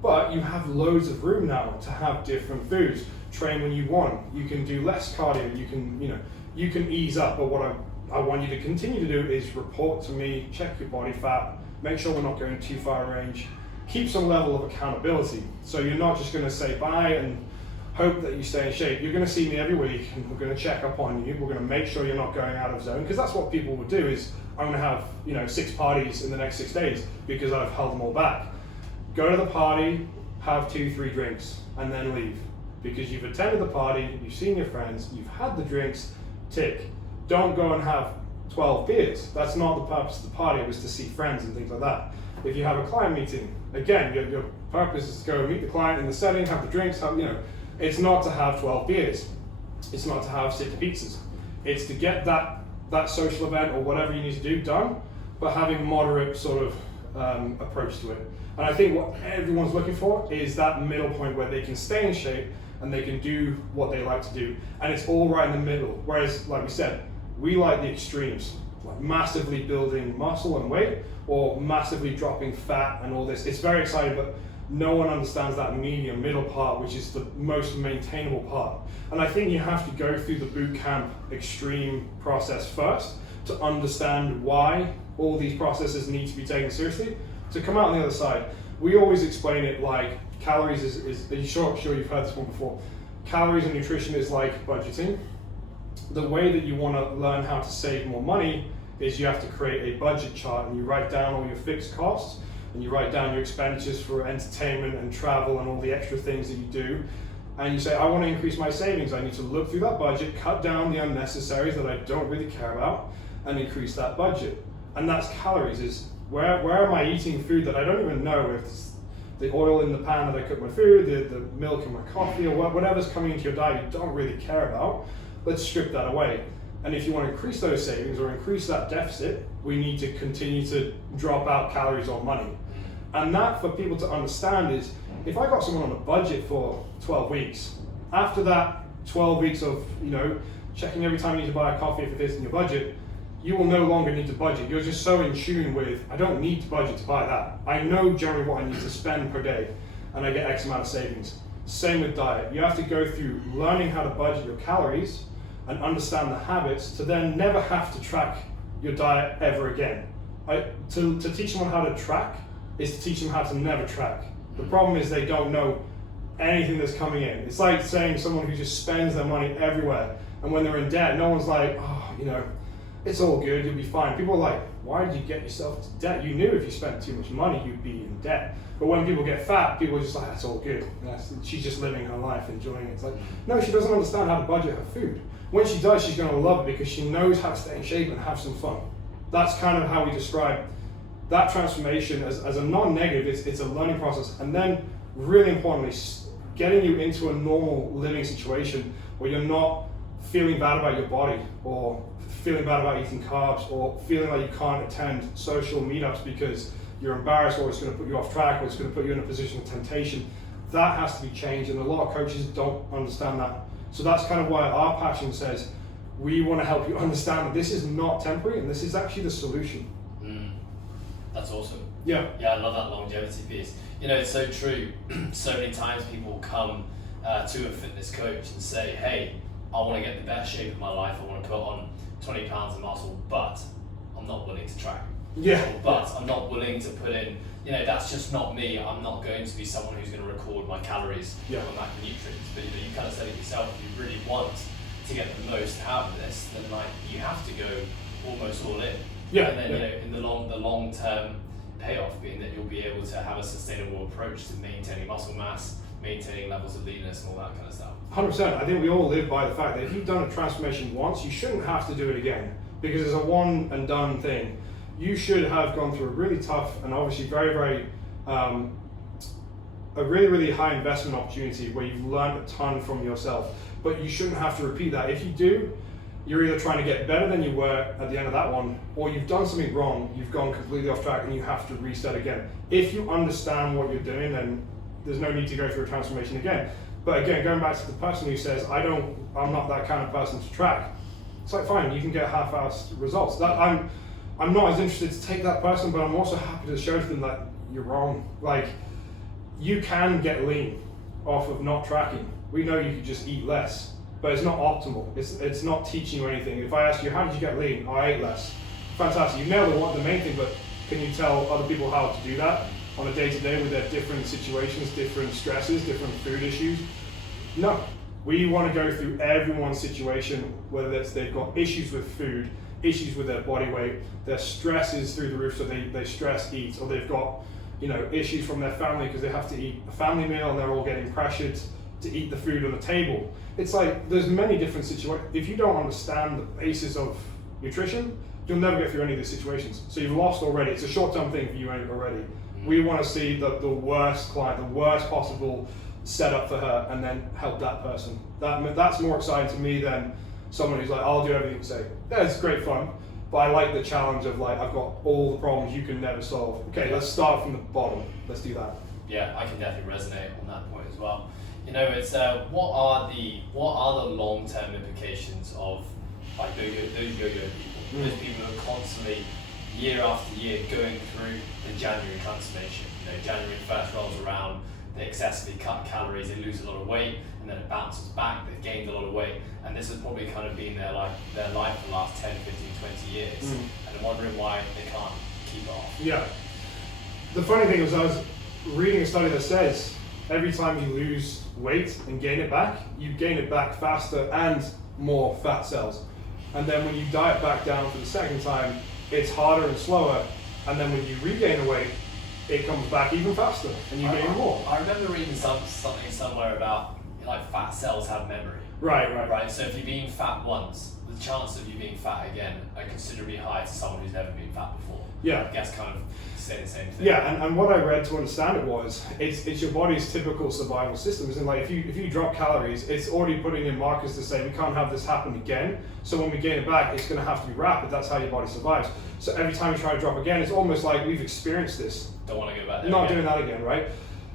but you have loads of room now to have different foods. Train when you want. You can do less cardio. You can ease up. But what I want you to continue to do is report to me, check your body fat, make sure we're not going too far range, keep some level of accountability. So you're not just going to say bye and hope that you stay in shape. You're going to see me every week, and we're going to check up on you. We're going to make sure you're not going out of zone, because that's what people would do. Is I'm going to have 6 parties in the next 6 days because I've held them all back. Go to the party, have 2-3 drinks, and then leave, because you've attended the party, you've seen your friends, you've had the drinks. Tick. Don't go and have 12 beers. That's not the purpose of the party. It was to see friends and things like that. If you have a client meeting, again, your purpose is to go meet the client in the setting, have the drinks, it's not to have 12 beers. It's not to have 6 pizzas. It's to get that social event or whatever you need to do done, but having moderate sort of approach to it. And I think what everyone's looking for is that middle point where they can stay in shape and they can do what they like to do. And it's all right in the middle. Whereas, like we said, we like the extremes, like massively building muscle and weight or massively dropping fat and all this. It's very exciting, but no one understands that medium middle part, which is the most maintainable part. And I think you have to go through the boot camp extreme process first to understand why all these processes need to be taken seriously to come out on the other side. We always explain it like calories is sure you've heard this one before. Calories and nutrition is like budgeting. The way that you want to learn how to save more money is you have to create a budget chart, and you write down all your fixed costs, and you write down your expenditures for entertainment and travel and all the extra things that you do. And you say, I want to increase my savings. I need to look through that budget, cut down the unnecessaries that I don't really care about, and increase that budget. And that's calories, is where am I eating food that I don't even know if it's the oil in the pan that I cook my food, the milk in my coffee, or whatever's coming into your diet you don't really care about. Let's strip that away. And if you want to increase those savings or increase that deficit, we need to continue to drop out calories or money. And that, for people to understand, is if I got someone on a budget for 12 weeks, after that 12 weeks of checking every time you need to buy a coffee if it is in your budget, you will no longer need to budget. You're just so in tune with, I don't need to budget to buy that. I know generally what I need to spend per day, and I get X amount of savings. Same with diet. You have to go through learning how to budget your calories and understand the habits to then never have to track your diet ever again. To teach someone how to track is to teach them how to never track. The problem is they don't know anything that's coming in. It's like saying someone who just spends their money everywhere, and when they're in debt, no one's like, oh, you know, it's all good, you'll be fine. People are like, why did you get yourself to debt? You knew if you spent too much money, you'd be in debt. But when people get fat, people are just like, that's all good. She's just living her life, enjoying it. It's like, no, she doesn't understand how to budget her food. When she does, she's going to love it because she knows how to stay in shape and have some fun. That's kind of how we describe that transformation as a non-negative. It's a learning process. And then, really importantly, getting you into a normal living situation where you're not feeling bad about your body, or feeling bad about eating carbs, or feeling like you can't attend social meetups because you're embarrassed, or it's going to put you off track, or it's going to put you in a position of temptation. That has to be changed, and a lot of coaches don't understand that. So that's kind of why our passion says, we want to help you understand that this is not temporary, and this is actually the solution. That's awesome. Yeah. Yeah, I love that longevity piece. You know, it's so true. So many times people come to a fitness coach and say, hey, I want to get the best shape of my life, I want to put on 20 pounds of muscle, but I'm not willing to track. Yeah. But I'm not willing to put in, you know, that's just not me. I'm not going to be someone who's going to record my calories or macronutrients. But you kind of said it yourself, if you really want to get the most out of this, then like you have to go almost all in. Yeah. And then you know, in the long term payoff being that you'll be able to have a sustainable approach to maintaining muscle mass, maintaining levels of leanness and all that kind of stuff. 100%. I think we all live by the fact that if you've done a transformation once, you shouldn't have to do it again, because it's a one and done thing. You should have gone through a really tough and obviously very a really high investment opportunity where you've learned a ton from yourself, but you shouldn't have to repeat that. If you do, you're either trying to get better than you were at the end of that one, or you've done something wrong, you've gone completely off track and you have to reset again. If you understand what you're doing, then there's no need to go through a transformation again. But again, going back to the person who says, I'm not that kind of person to track, it's like, fine, you can get half-assed results. That I'm not as interested to take that person, but I'm also happy to show to them that you're wrong. Like, you can get lean off of not tracking. We know you could just eat less, but it's not optimal. It's not teaching you anything. If I ask you, how did you get lean? Oh, I ate less. Fantastic, you nailed the main thing, but can you tell other people how to do that on a day-to-day with their different situations, different stresses, different food issues? No. We want to go through everyone's situation, whether it's they've got issues with food, issues with their body weight, their stress is through the roof, so they stress eat, or they've got, you know, issues from their family because they have to eat a family meal and they're all getting pressured to eat the food on the table. It's like, there's many different situations. If you don't understand the basis of nutrition, you'll never get through any of these situations. So you've lost already. It's a short-term thing for you already. We want to see the worst client, the worst possible setup for her, and then help that person. That's more exciting to me than someone who's like, I'll do everything you say. Yeah, it's great fun, but I like the challenge of like, I've got all the problems you can never solve. Okay, let's start from the bottom. Let's do that. Yeah, I can definitely resonate on that point as well. You know, it's what are the long-term implications of like those yo-yo people, those people who are constantly year after year going through the January transformation. You know, January first rolls around, they excessively cut calories, they lose a lot of weight, and then it bounces back, they've gained a lot of weight, and this has probably kind of been their life for the last 10, 15, 20 years, and I'm wondering why they can't keep it off. Yeah. The funny thing was, I was reading a study that says every time you lose weight and gain it back, you gain it back faster and more fat cells. And then when you diet back down for the second time, it's harder and slower, and then when you regain the weight, it comes back even faster and you gain more. I remember reading something somewhere about like fat cells have memory. Right. So if you've been fat once, the chance of you being fat again are considerably higher to someone who's never been fat before. Yeah. I guess kind of saying the same thing. Yeah, and what I read to understand it was, it's your body's typical survival system. Isn't like if you drop calories, it's already putting in markers to say we can't have this happen again. So when we gain it back, it's going to have to be rapid. That's how your body survives. So every time you try to drop again, it's almost like we've experienced this. Don't want to go back there. Not doing that again, right?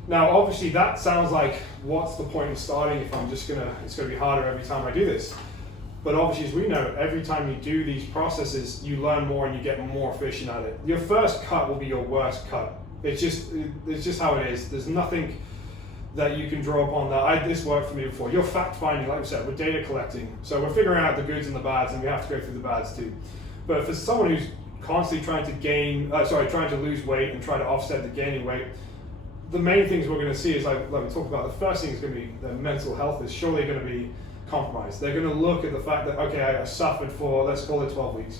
Now, obviously, that sounds like, what's the point in starting if it's going to be harder every time I do this? But obviously, as we know, every time you do these processes, you learn more and you get more efficient at it. Your first cut will be your worst cut. It's just how it is. There's nothing that you can draw upon that. This worked for me before. You're fact finding, like we said, we're data collecting. So we're figuring out the goods and the bads, and we have to go through the bads too. But for someone who's constantly trying to lose weight and try to offset the gaining weight, the main things we're going to see is, like we talked about, the first thing is going to be their mental health is surely going to be compromised. They're going to look at the fact that, okay, I suffered for, let's call it 12 weeks.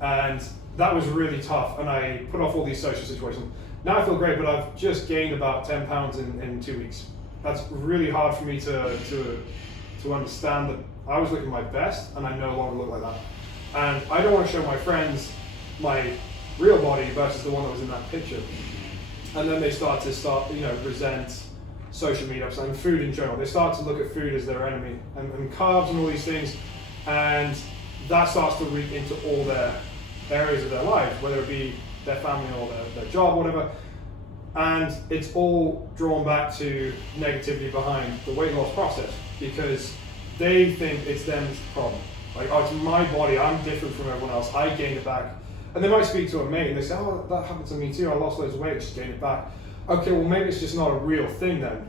And that was really tough, and I put off all these social situations. Now I feel great, but I've just gained about 10 pounds in 2 weeks. That's really hard for me to understand that I was looking my best, and I no longer look like that. And I don't want to show my friends my real body versus the one that was in that picture. And then they start resent social media and food in general. They start to look at food as their enemy and carbs and all these things, and that starts to reach into all their areas of their life, whether it be their family or their job, whatever. And it's all drawn back to negativity behind the weight loss process, because they think it's them's problem. Like, oh, it's my body, I'm different from everyone else, I gained it back. And they might speak to a mate and they say, oh, that happened to me too, I lost loads of weight, just gained it back. Okay, well maybe it's just not a real thing then.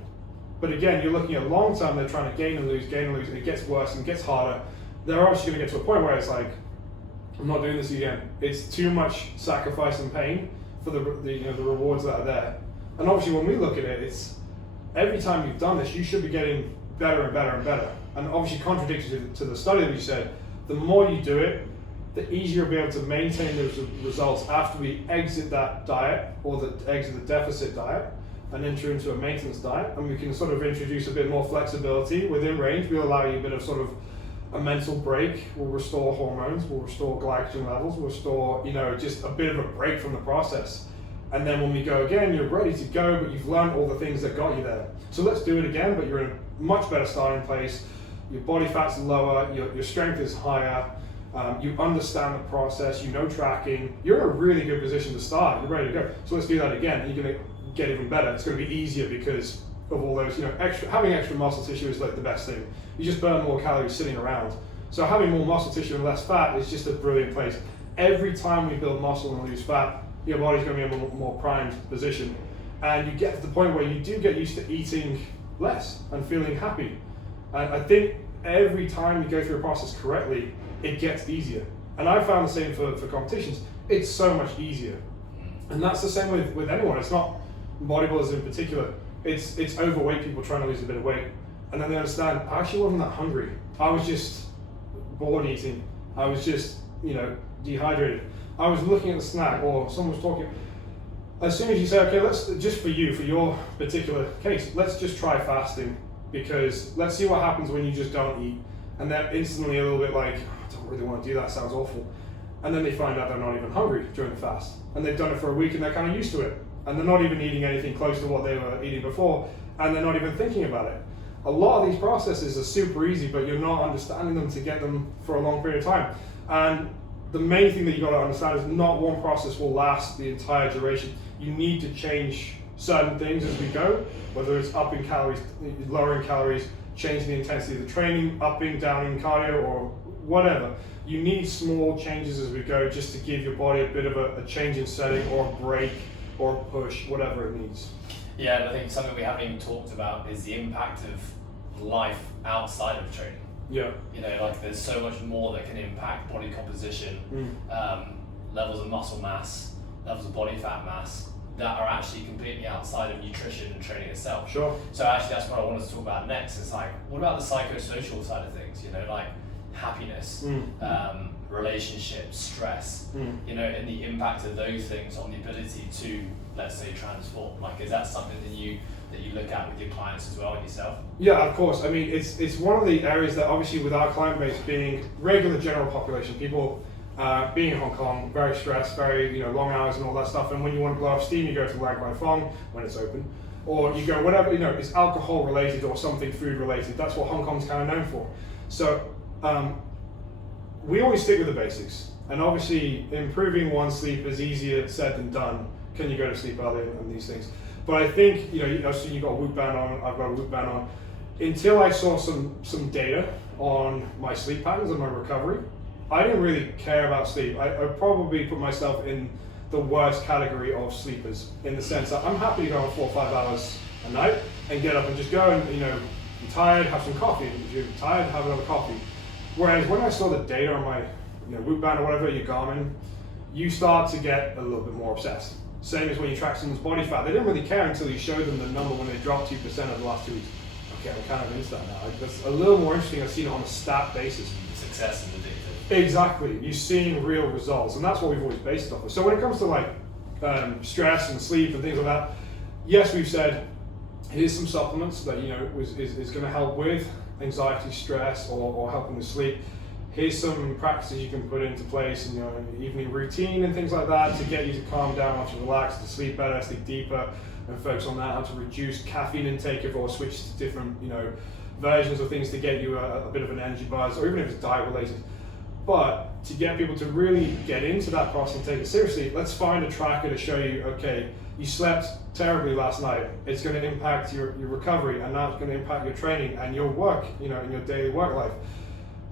But again, you're looking at long term, they're trying to gain and lose, and it gets worse and gets harder. They're obviously going to get to a point where it's like, I'm not doing this again. It's too much sacrifice and pain for the rewards that are there. And obviously when we look at it, it's every time you've done this, you should be getting better and better and better. And obviously contradictory to the study that we said, the more you do it, the easier you'll be able to maintain those results after we exit that diet or exit the deficit diet and enter into a maintenance diet. And we can sort of introduce a bit more flexibility within range. We'll allow you a bit of sort of a mental break. We'll restore hormones, we'll restore glycogen levels, we'll restore, just a bit of a break from the process. And then when we go again, you're ready to go, but you've learned all the things that got you there. So let's do it again, but you're in a much better starting place. Your body fat's lower, your strength is higher, you understand the process, tracking. You're in a really good position to start, you're ready to go. So let's do that again, and you're gonna get even better. It's gonna be easier because of all those, having extra muscle tissue is like the best thing. You just burn more calories sitting around. So having more muscle tissue and less fat is just a brilliant place. Every time we build muscle and lose fat, your body's going to be in a more primed position. And you get to the point where you do get used to eating less and feeling happy. And I think every time you go through a process correctly, it gets easier. And I found the same for competitions. It's so much easier. And that's the same with anyone. It's not bodybuilders in particular. It's overweight people trying to lose a bit of weight. And then they understand, I actually wasn't that hungry. I was just bored eating. I was just, dehydrated. I was looking at the snack, or someone was talking. As soon as you say, okay, let's just for your particular case, let's just try fasting, because let's see what happens when you just don't eat. And they're instantly a little bit like, I don't really want to do that, sounds awful. And then they find out they're not even hungry during the fast. And they've done it for a week and they're kind of used to it. And they're not even eating anything close to what they were eating before, and they're not even thinking about it. A lot of these processes are super easy, but you're not understanding them to get them for a long period of time. And the main thing that you got to understand is not one process will last the entire duration. You need to change certain things as we go, whether it's upping calories, lowering calories, changing the intensity of the training, upping, downing cardio, or whatever. You need small changes as we go just to give your body a bit of a change in setting, or a break, or a push, whatever it needs. Yeah, and I think something we haven't even talked about is the impact of life outside of training. Yeah. There's so much more that can impact body composition, levels of muscle mass, levels of body fat mass, that are actually completely outside of nutrition and training itself. Sure. So actually that's what I wanted to talk about next. It's like, what about the psychosocial side of things? Like happiness, relationships, stress, and the impact of those things on the ability to, let's say, transform. Like, is that something that you look at with your clients as well and yourself? Yeah, of course. I mean, it's one of the areas that obviously with our client base being regular general population, people being in Hong Kong, very stressed, very long hours and all that stuff. And when you want to blow off steam, you go to Lang Kwai Fong when it's open, or you go whatever it's alcohol related or something food related. That's what Hong Kong's kind of known for. So we always stick with the basics. And obviously, improving one's sleep is easier said than done. Can you go to sleep early and these things? But I think, so you've got a Whoop band on, I've got a Whoop band on. until I saw some data on my sleep patterns and my recovery, I didn't really care about sleep. I probably put myself in the worst category of sleepers, in the sense that I'm happy to go on 4 or 5 hours a night and get up and just go and, you know, I'm tired, have some coffee. If you're tired, have another coffee. Whereas when I saw the data on my, you know, Whoop band or whatever, your Garmin, you start to get a little bit more obsessed. Same as when you track someone's body fat. They didn't really care until you showed them the number when they dropped 2% over the last 2 weeks. Okay, I'm kind of into that now. That's a little more interesting. I've seen it on a stat basis. Success is addictive. Exactly. You're seeing real results, and that's what we've always based it off of. So when it comes to like stress and sleep and things like that, yes, we've said here's some supplements that, you know, is going to help with anxiety, stress, or helping with sleep. Here's some practices you can put into place in your evening routine and things like that to get you to calm down, to relax, to sleep better, sleep deeper, and focus on that. How to reduce caffeine intake or switch to different, you know, versions of things to get you a bit of an energy buzz, or even if it's diet related. But to get people to really get into that process and take it seriously, let's find a tracker to show you, okay, you slept terribly last night. It's going to impact your recovery, and now it's going to impact your training and your work, you know, in your daily work life.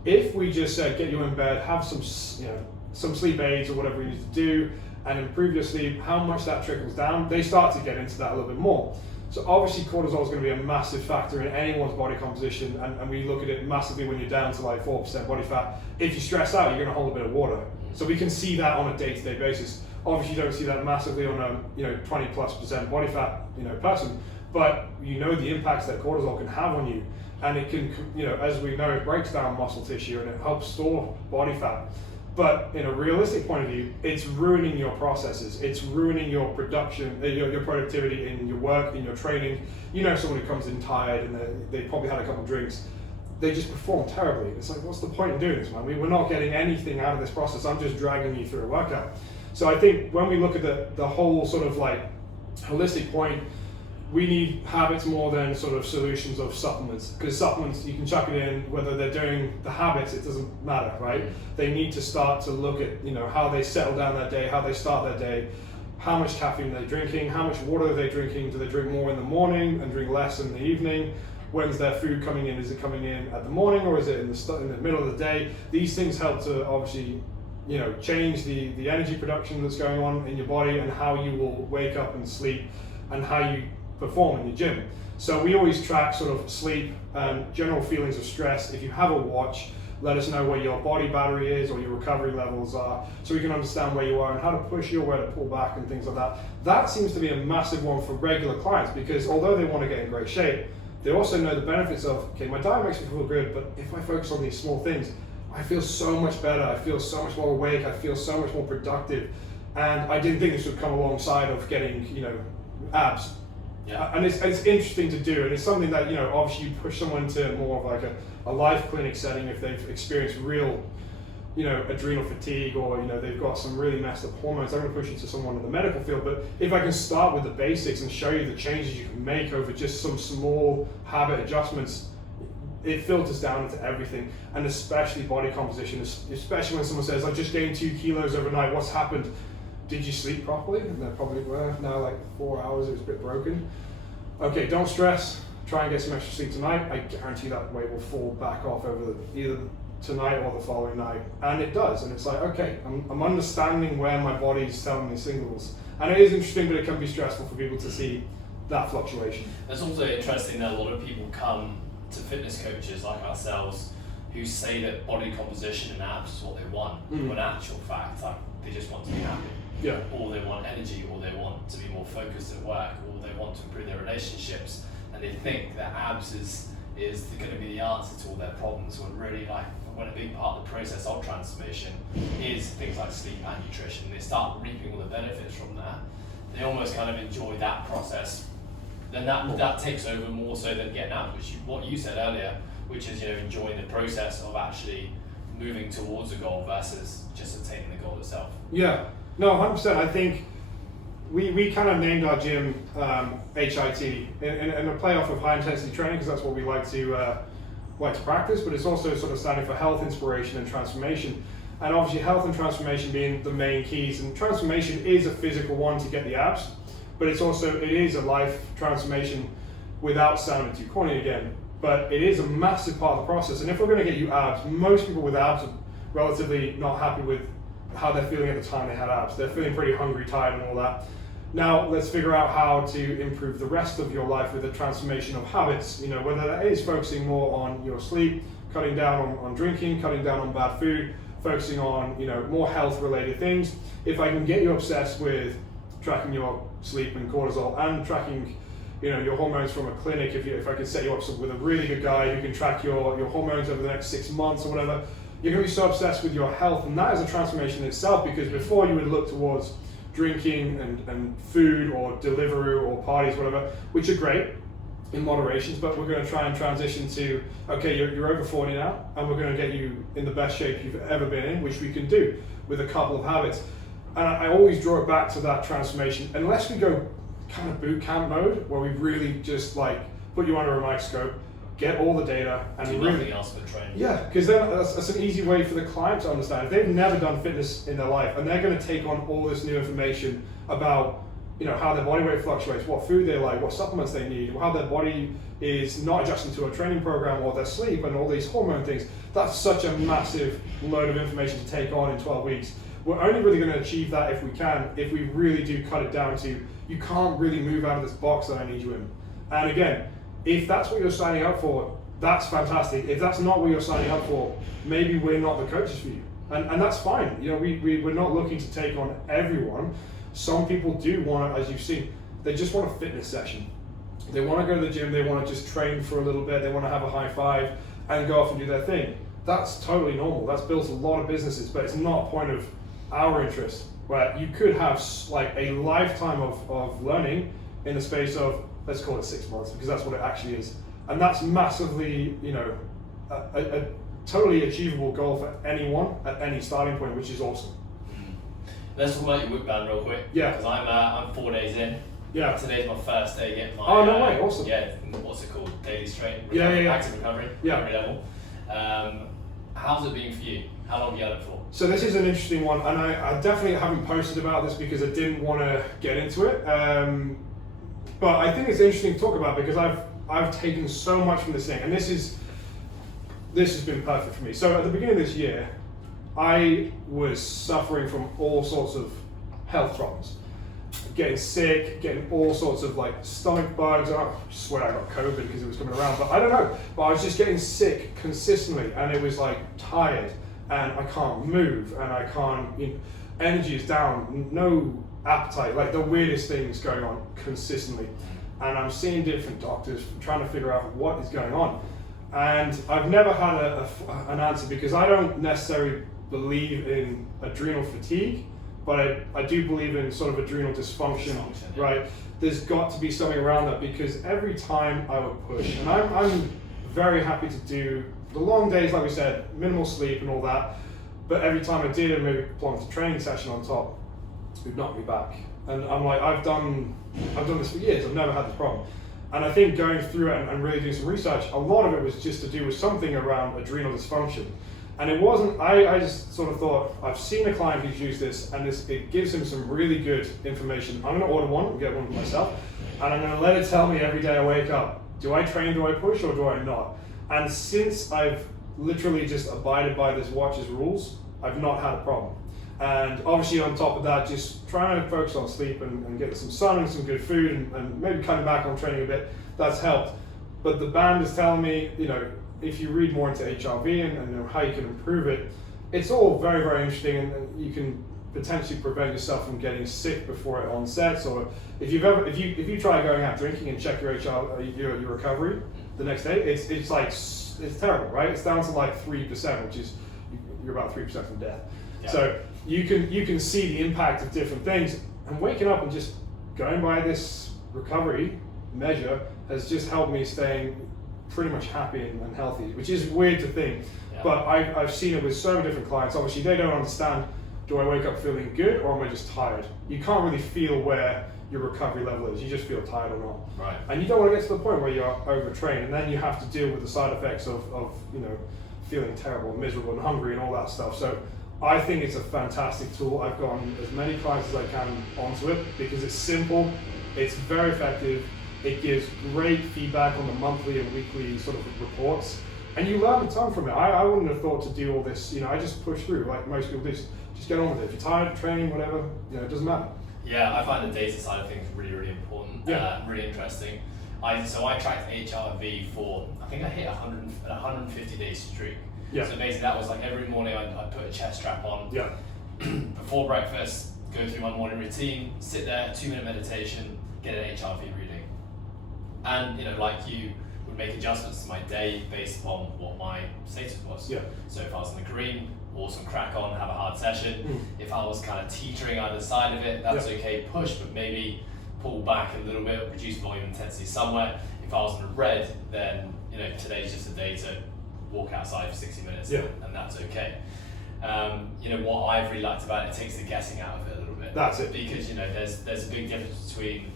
If we just said, get you in bed, have some, you know, some sleep aids or whatever you need to do, and improve your sleep, how much that trickles down, they start to get into that a little bit more. So obviously cortisol is going to be a massive factor in anyone's body composition, and we look at it massively when you're down to like 4% body fat. If you stress out, you're going to hold a bit of water. So we can see that on a day-to-day basis. Obviously you don't see that massively on a, you know, 20+% body fat, you know, person, but you know the impacts that cortisol can have on you. And it can, you know, as we know, it breaks down muscle tissue and it helps store body fat. But in a realistic point of view, it's ruining your processes. It's ruining your production, your productivity in your work, in your training. You know, someone who comes in tired and they probably had a couple of drinks, they just perform terribly. It's like, what's the point in doing this, man? We're not getting anything out of this process. I'm just dragging you through a workout. So I think when we look at the whole sort of like holistic point, we need habits more than sort of solutions of supplements, because supplements, you can chuck it in, whether they're doing the habits, it doesn't matter, right? They need to start to look at, you know, how they settle down their day, how they start their day, how much caffeine they're drinking, how much water are they drinking, do they drink more in the morning and drink less in the evening? When's their food coming in? Is it coming in at the morning or is it in the middle of the day? These things help to obviously, you know, change the energy production that's going on in your body and how you will wake up and sleep and how you perform in your gym. So we always track sort of sleep and general feelings of stress. If you have a watch, let us know where your body battery is or your recovery levels are, so we can understand where you are and how to push you or where to pull back and things like that. That seems to be a massive one for regular clients, because although they want to get in great shape, they also know the benefits of, okay, my diet makes me feel good, but if I focus on these small things, I feel so much better, I feel so much more awake, I feel so much more productive. And I didn't think this would come alongside of getting, you know, abs. Yeah. And it's interesting to do, and it's something that, you know, obviously you push someone to more of like a life clinic setting if they've experienced real, you know, adrenal fatigue, or, you know, they've got some really messed up hormones. I'm going to push you to someone in the medical field. But if I can start with the basics and show you the changes you can make over just some small habit adjustments, it filters down into everything, and especially body composition, especially when someone says, I just gained 2 kilos overnight, what's happened? Did you sleep properly? And they probably were. Now like 4 hours, it was a bit broken. Okay, don't stress. Try and get some extra sleep tonight. I guarantee that weight will fall back off over either tonight or the following night. And it does. And it's like, okay, I'm understanding where my body's telling me signals. And it is interesting, but it can be stressful for people to see that fluctuation. It's also interesting that a lot of people come to fitness coaches like ourselves who say that body composition and abs is what they want, when in actual fact, like, they just want to be happy. Yeah. Or they want energy, or they want to be more focused at work, or they want to improve their relationships, and they think that abs is going to be the answer to all their problems, when really, like, when a big part of the process of transformation is things like sleep and nutrition. They start reaping all the benefits from that. They almost kind of enjoy that process. Then that takes over more so than getting out, which what you said earlier, which is, you know, enjoying the process of actually moving towards a goal versus just attaining the goal itself. Yeah. No, 100%. I think we kind of named our gym HIT in a play off of high intensity training, because that's what we like to practice, but it's also sort of standing for health, inspiration, and transformation. And obviously health and transformation being the main keys, and transformation is a physical one to get the abs, but it is a life transformation without sounding too corny again. but it is a massive part of the process. And if we're going to get you abs, most people with abs are relatively not happy with how they're feeling at the time they had abs. They're feeling pretty hungry, tired, and all that. Now let's figure out how to improve the rest of your life with the transformation of habits. You know, whether that is focusing more on your sleep, cutting down on drinking, cutting down on bad food, focusing on, you know, more health related things. If I can get you obsessed with tracking your sleep and cortisol and tracking, you know, your hormones from a clinic, if I can set you up with a really good guy who can track your hormones over the next 6 months or whatever, you're going to be so obsessed with your health. And that is a transformation in itself, because before you would look towards drinking and food or Deliveroo or parties, whatever, which are great in moderations, but we're going to try and transition to, okay, you're over 40 now, and we're going to get you in the best shape you've ever been in, which we can do with a couple of habits. And I always draw it back to that transformation, unless we go kind of boot camp mode, where we really just like put you under a microscope, get all the data, and do really nothing else but train. Yeah, because then that's an easy way for the client to understand. If they've never done fitness in their life and they're going to take on all this new information about, you know, how their body weight fluctuates, what food they like, what supplements they need, how their body is not adjusting to a training program, or their sleep and all these hormone things, that's such a massive load of information to take on in 12 weeks. We're only really going to achieve that if we really do cut it down to, you can't really move out of this box that I need you in. And again, if that's what you're signing up for, that's fantastic. If that's not what you're signing up for, maybe we're not the coaches for you. And that's fine. You know, we're not looking to take on everyone. Some people do want to, as you've seen, they just want a fitness session. They want to go to the gym, they want to just train for a little bit, they want to have a high five and go off and do their thing. That's totally normal. That's built a lot of businesses, but it's not a point of our interest, where you could have like a lifetime of learning in the space of, let's call it 6 months, because that's what it actually is. And that's massively, you know, a totally achievable goal for anyone at any starting point, which is awesome. Let's talk about your whip band real quick. Yeah. Because I'm 4 days in. Yeah. Today's my first day getting my. Oh, no way, awesome. Yeah, what's it called? Daily straight. Yeah. Active recovery. Yeah. Recovery level. How's it been for you? How long have you had it for? So this is an interesting one, and I definitely haven't posted about this because I didn't want to get into it. But I think it's interesting to talk about, because I've taken so much from this thing, and this has been perfect for me. So at the beginning of this year, I was suffering from all sorts of health problems, getting sick, getting all sorts of like stomach bugs. I swear I got COVID because it was coming around, but I don't know. But I was just getting sick consistently, and it was like tired, and I can't move, and I can't, you know, energy is down, no appetite, like the weirdest things going on consistently. And I'm seeing different doctors trying to figure out what is going on. And I've never had an answer, because I don't necessarily believe in adrenal fatigue, but I do believe in sort of adrenal dysfunction, yeah. right? There's got to be something around that, because every time I would push, and I'm very happy to do the long days, like we said, minimal sleep and all that, but every time I did, and maybe prolonged a training session on top, it would knock me back. And I'm like, I've done this for years, I've never had this problem. And I think going through it and really doing some research, a lot of it was just to do with something around adrenal dysfunction. And it wasn't, I just sort of thought, I've seen a client who's used this, and it gives him some really good information. I'm gonna order one and get one for myself, and I'm gonna let it tell me every day I wake up, do I train, do I push, or do I not? And since I've literally just abided by this watch's rules, I've not had a problem. And obviously on top of that, just trying to focus on sleep and get some sun and some good food, and maybe cutting back on training a bit, that's helped. But the band is telling me, you know, if you read more into HRV and you know, how you can improve it, it's all very, very interesting, and you can potentially prevent yourself from getting sick before it onsets. Or if you try going out drinking and check your your recovery the next day, it's like, it's terrible, right? It's down to like 3%, which is, you're about 3% from death. Yeah. So you can see the impact of different things, and waking up and just going by this recovery measure has just helped me staying pretty much happy and healthy, which is weird to think. Yeah. But I've seen it with so many different clients. Obviously they don't understand, do I wake up feeling good, or am I just tired? You can't really feel where your recovery level is, you just feel tired or not. Right. And you don't want to get to the point where you're overtrained, and then you have to deal with the side effects of you know, feeling terrible, miserable, and hungry, and all that stuff. So I think it's a fantastic tool. I've gotten as many clients as I can onto it, because it's simple, it's very effective, It gives great feedback on the monthly and weekly sort of reports, and you learn a ton from it. I wouldn't have thought to do all this, I just push through like most people do. Just get on with it. If you're tired, train, whatever, it doesn't matter. Yeah, I find the data side of things really, really important. Really interesting. I tracked HRV for, I think I hit a 150 day streak. Yeah. So basically that was like every morning I'd put a chest strap on. Yeah. Before breakfast, go through my morning routine, sit there, 2-minute meditation, get an HRV reading. And like you would make adjustments to my day based upon what my status was. Yeah. So if I was in the green, awesome, crack on, have a hard session. If I was kind of teetering either side of it, that's okay, push, but maybe pull back a little bit, reduce volume intensity somewhere. If I was in the red, then today's just a day to walk outside for 60 minutes, and that's okay. What I've really liked about it takes the guessing out of it a little bit. That's it. Because there's a big difference between,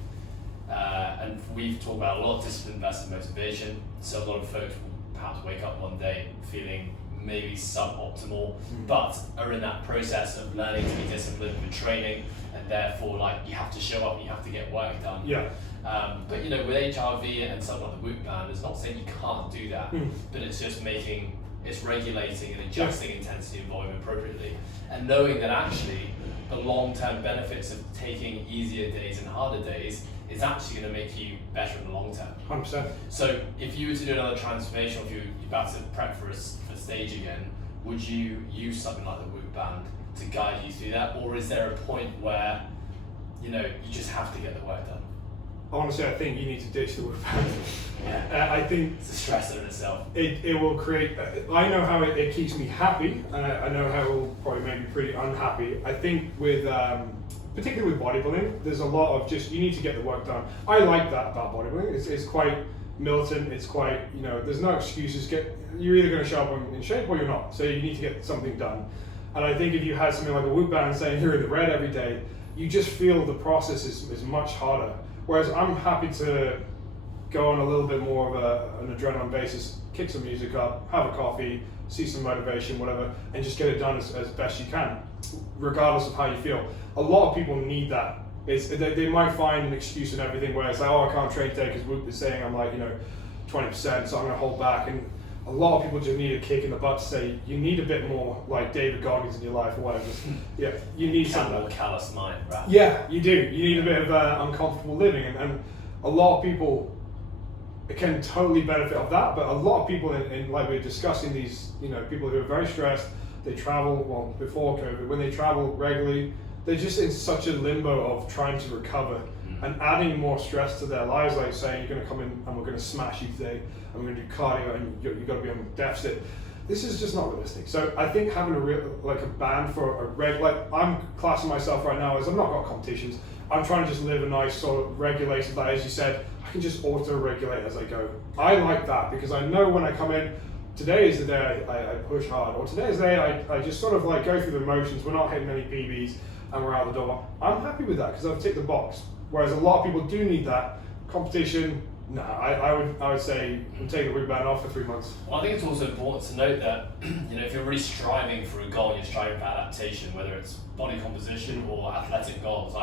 and we've talked about a lot of discipline versus motivation. So a lot of folks will perhaps wake up one day feeling maybe suboptimal, but are in that process of learning to be disciplined with training, and therefore you have to show up and you have to get work done. Yeah. But with HRV and something like the Whoop band, it's not saying you can't do that, but it's just it's regulating and adjusting intensity and volume appropriately, and knowing that actually the long-term benefits of taking easier days and harder days is actually going to make you better in the long term. 100%. So if you were to do another transformation, or if you're about to prep for stage again, would you use something like the Whoop band to guide you through that, or is there a point where you just have to get the work done? Honestly, I think you need to ditch the Whoop band. I think it's a stressor in itself. It will create. I know how it keeps me happy, and I know how it will probably make me pretty unhappy. I think with particularly with bodybuilding, there's a lot of you need to get the work done. I like that about bodybuilding. It's quite militant. It's quite there's no excuses. You're either going to show up in shape or you're not. So you need to get something done. And I think if you had something like a Whoop band saying you're in the red every day, you just feel the process is much harder. Whereas I'm happy to go on a little bit more of an adrenaline basis, kick some music up, have a coffee, see some motivation, whatever, and just get it done as best you can, regardless of how you feel. A lot of people need that. They might find an excuse in everything where it's like, I can't train today because Whoop is saying I'm 20%, so I'm going to hold back. And a lot of people just need a kick in the butt to say, you need a bit more like David Goggins in your life or whatever. You need something. More callous mind, right? Yeah, you do. You need a bit of uncomfortable living, and a lot of people can totally benefit of that. But a lot of people, in like we're discussing, these people who are very stressed, they travel before COVID. When they travel regularly, they're just in such a limbo of trying to recover and adding more stress to their lives, like saying you're going to come in and we're going to smash you today, and we're going to do cardio, and you've got to be on deficit. This is just not realistic. So I think having a band for I'm classing myself right now as I've not got competitions. I'm trying to just live a nice sort of regulated life. As you said, I can just auto-regulate as I go. I like that because I know when I come in, today is the day I push hard, or today is the day I just sort of go through the motions. We're not hitting any PBs and we're out the door. I'm happy with that because I've ticked the box. Whereas a lot of people do need that competition. No, I would say I'm taking the Whoop band off for 3 months. Well, I think it's also important to note that if you're really striving for a goal, you're striving for adaptation, whether it's body composition or athletic goals,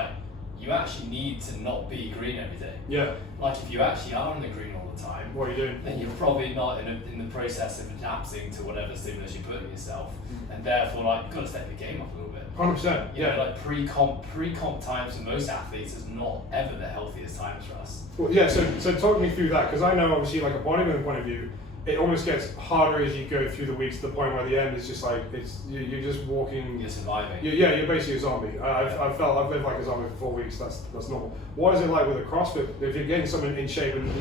you actually need to not be green every day. Yeah. If you actually are in the green all the time, what are you doing? Then you're probably not in the process of adapting to whatever stimulus you put in yourself, and therefore you've got to step the game up a little bit. 100%. Yeah. Pre-comp times for most athletes is not ever the healthiest times for us. Well, yeah. So talk me through that, because I know obviously a bodybuilding point of view, it almost gets harder as you go through the weeks to the point where the end is just you're just walking. You're surviving. You're basically a zombie. I've lived like a zombie for 4 weeks. That's normal. What is it like with a CrossFit? If you're getting someone in shape, and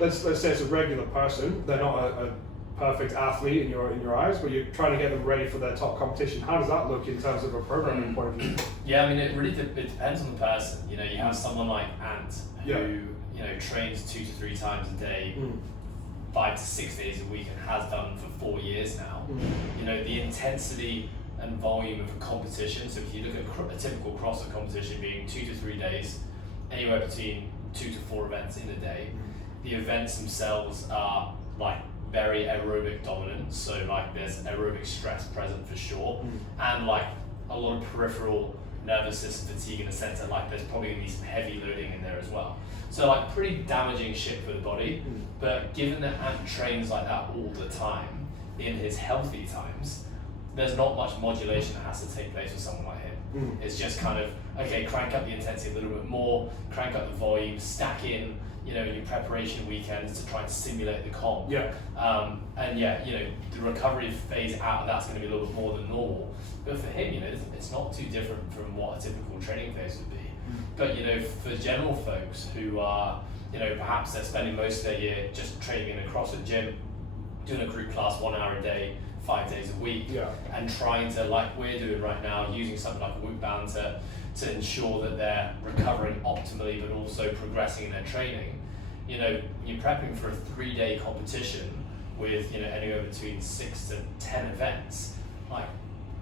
let's say it's a regular person, they're not a perfect athlete in your eyes, but you're trying to get them ready for their top competition. How does that look in terms of a programming point of view? Yeah, it really depends on the person. You have someone like Ant who trains 2 to 3 times a day. 5 to 6 days a week and has done for 4 years now. The intensity and volume of a competition. So if you look at a typical CrossFit competition being 2 to 3 days, anywhere between 2 to 4 events in a day, the events themselves are very aerobic dominant. So there's aerobic stress present for sure, and a lot of peripheral nervous system fatigue in the sense that like there's probably going to be some heavy loading in there as well. So like pretty damaging shit for the body. But given that Ant trains like that all the time in his healthy times, there's not much modulation that has to take place with someone like him. It's just kind of, okay, crank up the intensity a little bit more, crank up the volume, stack in, you know, your preparation weekends to try and simulate the comp. And yeah, you know, the recovery phase out of that's going to be a little bit more than normal. But for him, you know, it's not too different from what a typical training phase would be. But, you know, for general folks who are, you know, perhaps they're spending most of their year just training in a CrossFit gym, doing a group class 1 hour a day, 5 days a week, and trying to, like we're doing right now, using something like a Whoop Band to ensure that they're recovering optimally but also progressing in their training. You know, you're prepping for a 3-day competition with, you know, anywhere between 6 to 10 events. Like,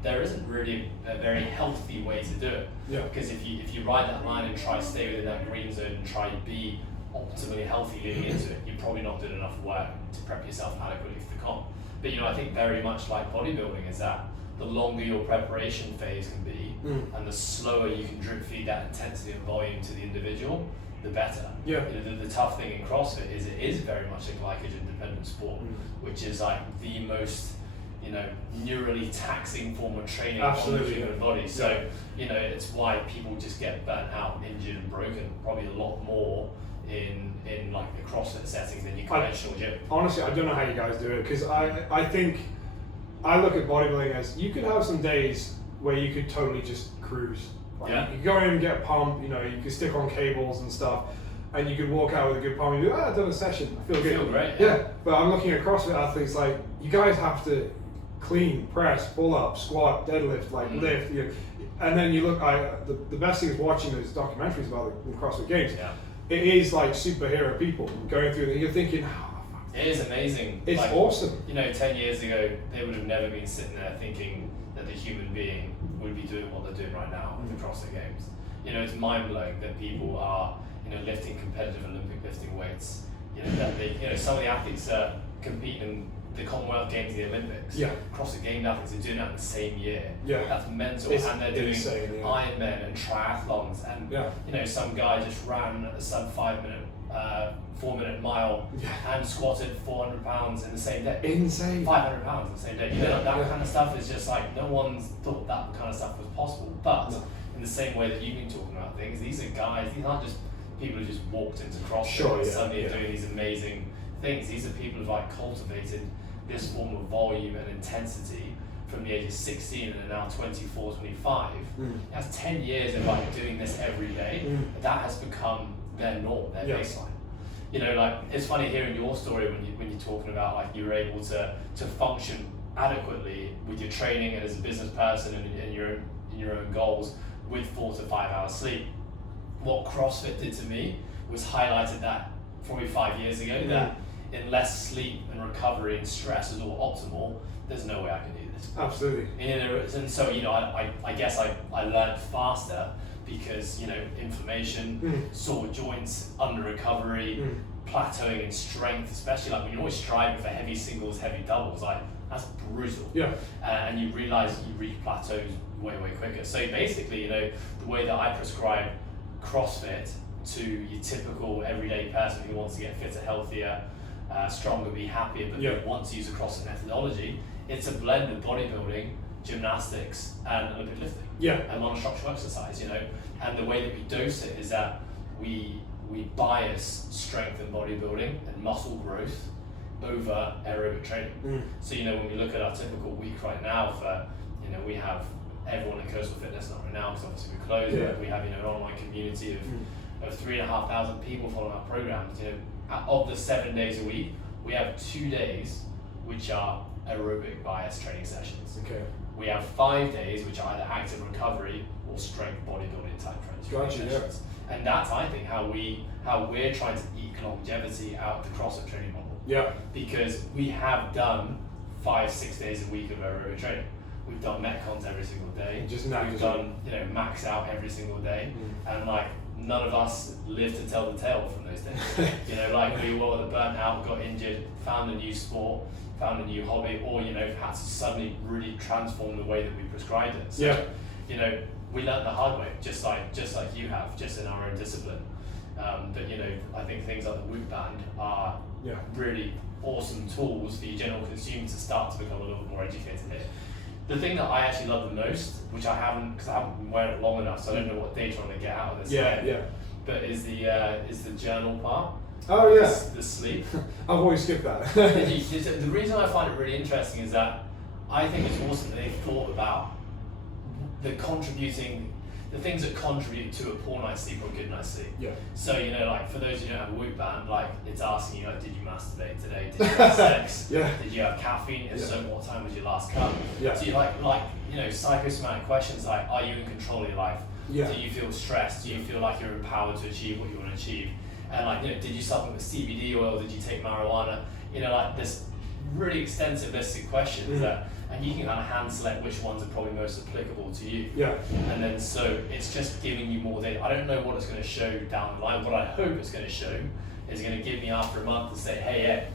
there isn't really a very healthy way to do it. Because if you ride that line and try to stay within that green zone and try to be optimally healthy leading into it, you're probably not doing enough work to prep yourself adequately for the comp. But, you know, I think very much like bodybuilding is that the longer your preparation phase can be, and the slower you can drip feed that intensity and volume to the individual, the better. You know, the tough thing in CrossFit is it is very much a glycogen dependent sport, which is like the most, you know, neurally taxing form of training on the human body. So, you know, it's why people just get burnt out, injured and broken, probably a lot more in like the CrossFit setting than your conventional gym. Honestly, I don't know how you guys do it, because I think I look at bodybuilding as you could have some days where you could totally just cruise. Like you could go in and get a pump, you know, you could stick on cables and stuff, and you could walk out with a good pump and you go, I've done a session, I feel good. Feel great. But I'm looking at CrossFit athletes like, you guys have to clean, press, pull up, squat, deadlift, like lift. You know, and then you look, the best thing is watching those documentaries about the CrossFit Games. It is like superhero people going through it. You're thinking, it is amazing. It's like, awesome. You know, 10 years ago, they would have never been sitting there thinking that the human being would be doing what they're doing right now with the CrossFit Games. You know, it's mind blowing that people are, you know, lifting competitive Olympic lifting weights. You know, that they, you know, some of the athletes are competing in the Commonwealth Games and the Olympics. CrossFit Games athletes are doing that in the same year. That's mental. And they're doing Ironman and triathlons, and you know, some guy just ran a sub 4-minute mile and squatted 400 pounds in the same day. Insane. 500 pounds in the same day. You know, that kind of stuff is just like, no one's thought that kind of stuff was possible. But in the same way that you've been talking about things, these are guys, these aren't just people who just walked into CrossFit and suddenly are doing these amazing things. These are people who've like cultivated this form of volume and intensity from the age of 16 and are now 24, 25. That's 10 years of like doing this every day. That has become their norm, their baseline. You know, like, it's funny hearing your story when you're talking about like you were able to function adequately with your training and as a business person and your own goals with 4 to 5 hours sleep. What CrossFit did to me was highlighted that probably 5 years ago, that unless sleep and recovery and stress is all optimal, there's no way I can do this. Absolutely. And so, you know, I guess I learned faster because, you know, inflammation, sore joints, under recovery, plateauing in strength, especially like when you're always striving for heavy singles, heavy doubles, like that's brutal. And you realize you reach plateaus way quicker. So basically, you know, the way that I prescribe CrossFit to your typical everyday person who wants to get fitter, healthier, stronger, be happier, but wants to use a CrossFit methodology, it's a blend of bodybuilding, gymnastics, and Olympic lifting. And non-structural exercise, you know. And the way that we dose it is that we bias strength and bodybuilding and muscle growth over aerobic training. So, you know, when we look at our typical week right now for, you know, we have everyone in Coastal Fitness, not right now because obviously we're closed, but we have, you know, an online community of 3,500 people following our programs. You know, of the 7 days a week, we have 2 days which are aerobic bias training sessions. We have 5 days which are either active recovery or strength bodybuilding type training sessions. And that's, I think, how we're trying to eke longevity out of the CrossFit training model. Because we have done 5-6 days a week of aerobic training. We've done Metcons every single day. We've done, you know, max out every single day. And like, none of us lived to tell the tale from those days. You know, like we were burnt out, got injured, found a new sport, found a new hobby, or, you know, had to suddenly really transform the way that we prescribed it. So, you know, we learned the hard way, just like you have, just in our own discipline. But you know, I think things like the Whoop Band are really awesome tools for your general consumer to start to become a little bit more educated here. The thing that I actually love the most, which I haven't, because I haven't been wearing it long enough, so I don't know what data I'm going to get out of this. But is the journal part. Oh yeah. The sleep. I've always skipped that. The reason I find it really interesting is that I think it's awesome that they've thought about the things that contribute to a poor night's sleep or a good night's sleep. Yeah. So, you know, like for those who don't have a Whoop Band, like it's asking you, like, did you masturbate today? Did you have sex? Yeah. Did you have caffeine? If so, what time was your last cup? Yeah. So you like you know, psychosomatic questions like, are you in control of your life? Yeah. Do you feel stressed? Do you feel like you're empowered to achieve what you want to achieve? And like, you know, did you supplement with CBD oil? Did you take marijuana? You know, like this really extensive list of questions that, and you can kind of hand select which ones are probably most applicable to you. Yeah. And then so it's just giving you more data. I don't know what it's going to show down the line. What I hope it's going to show is going to give me after a month to say, hey,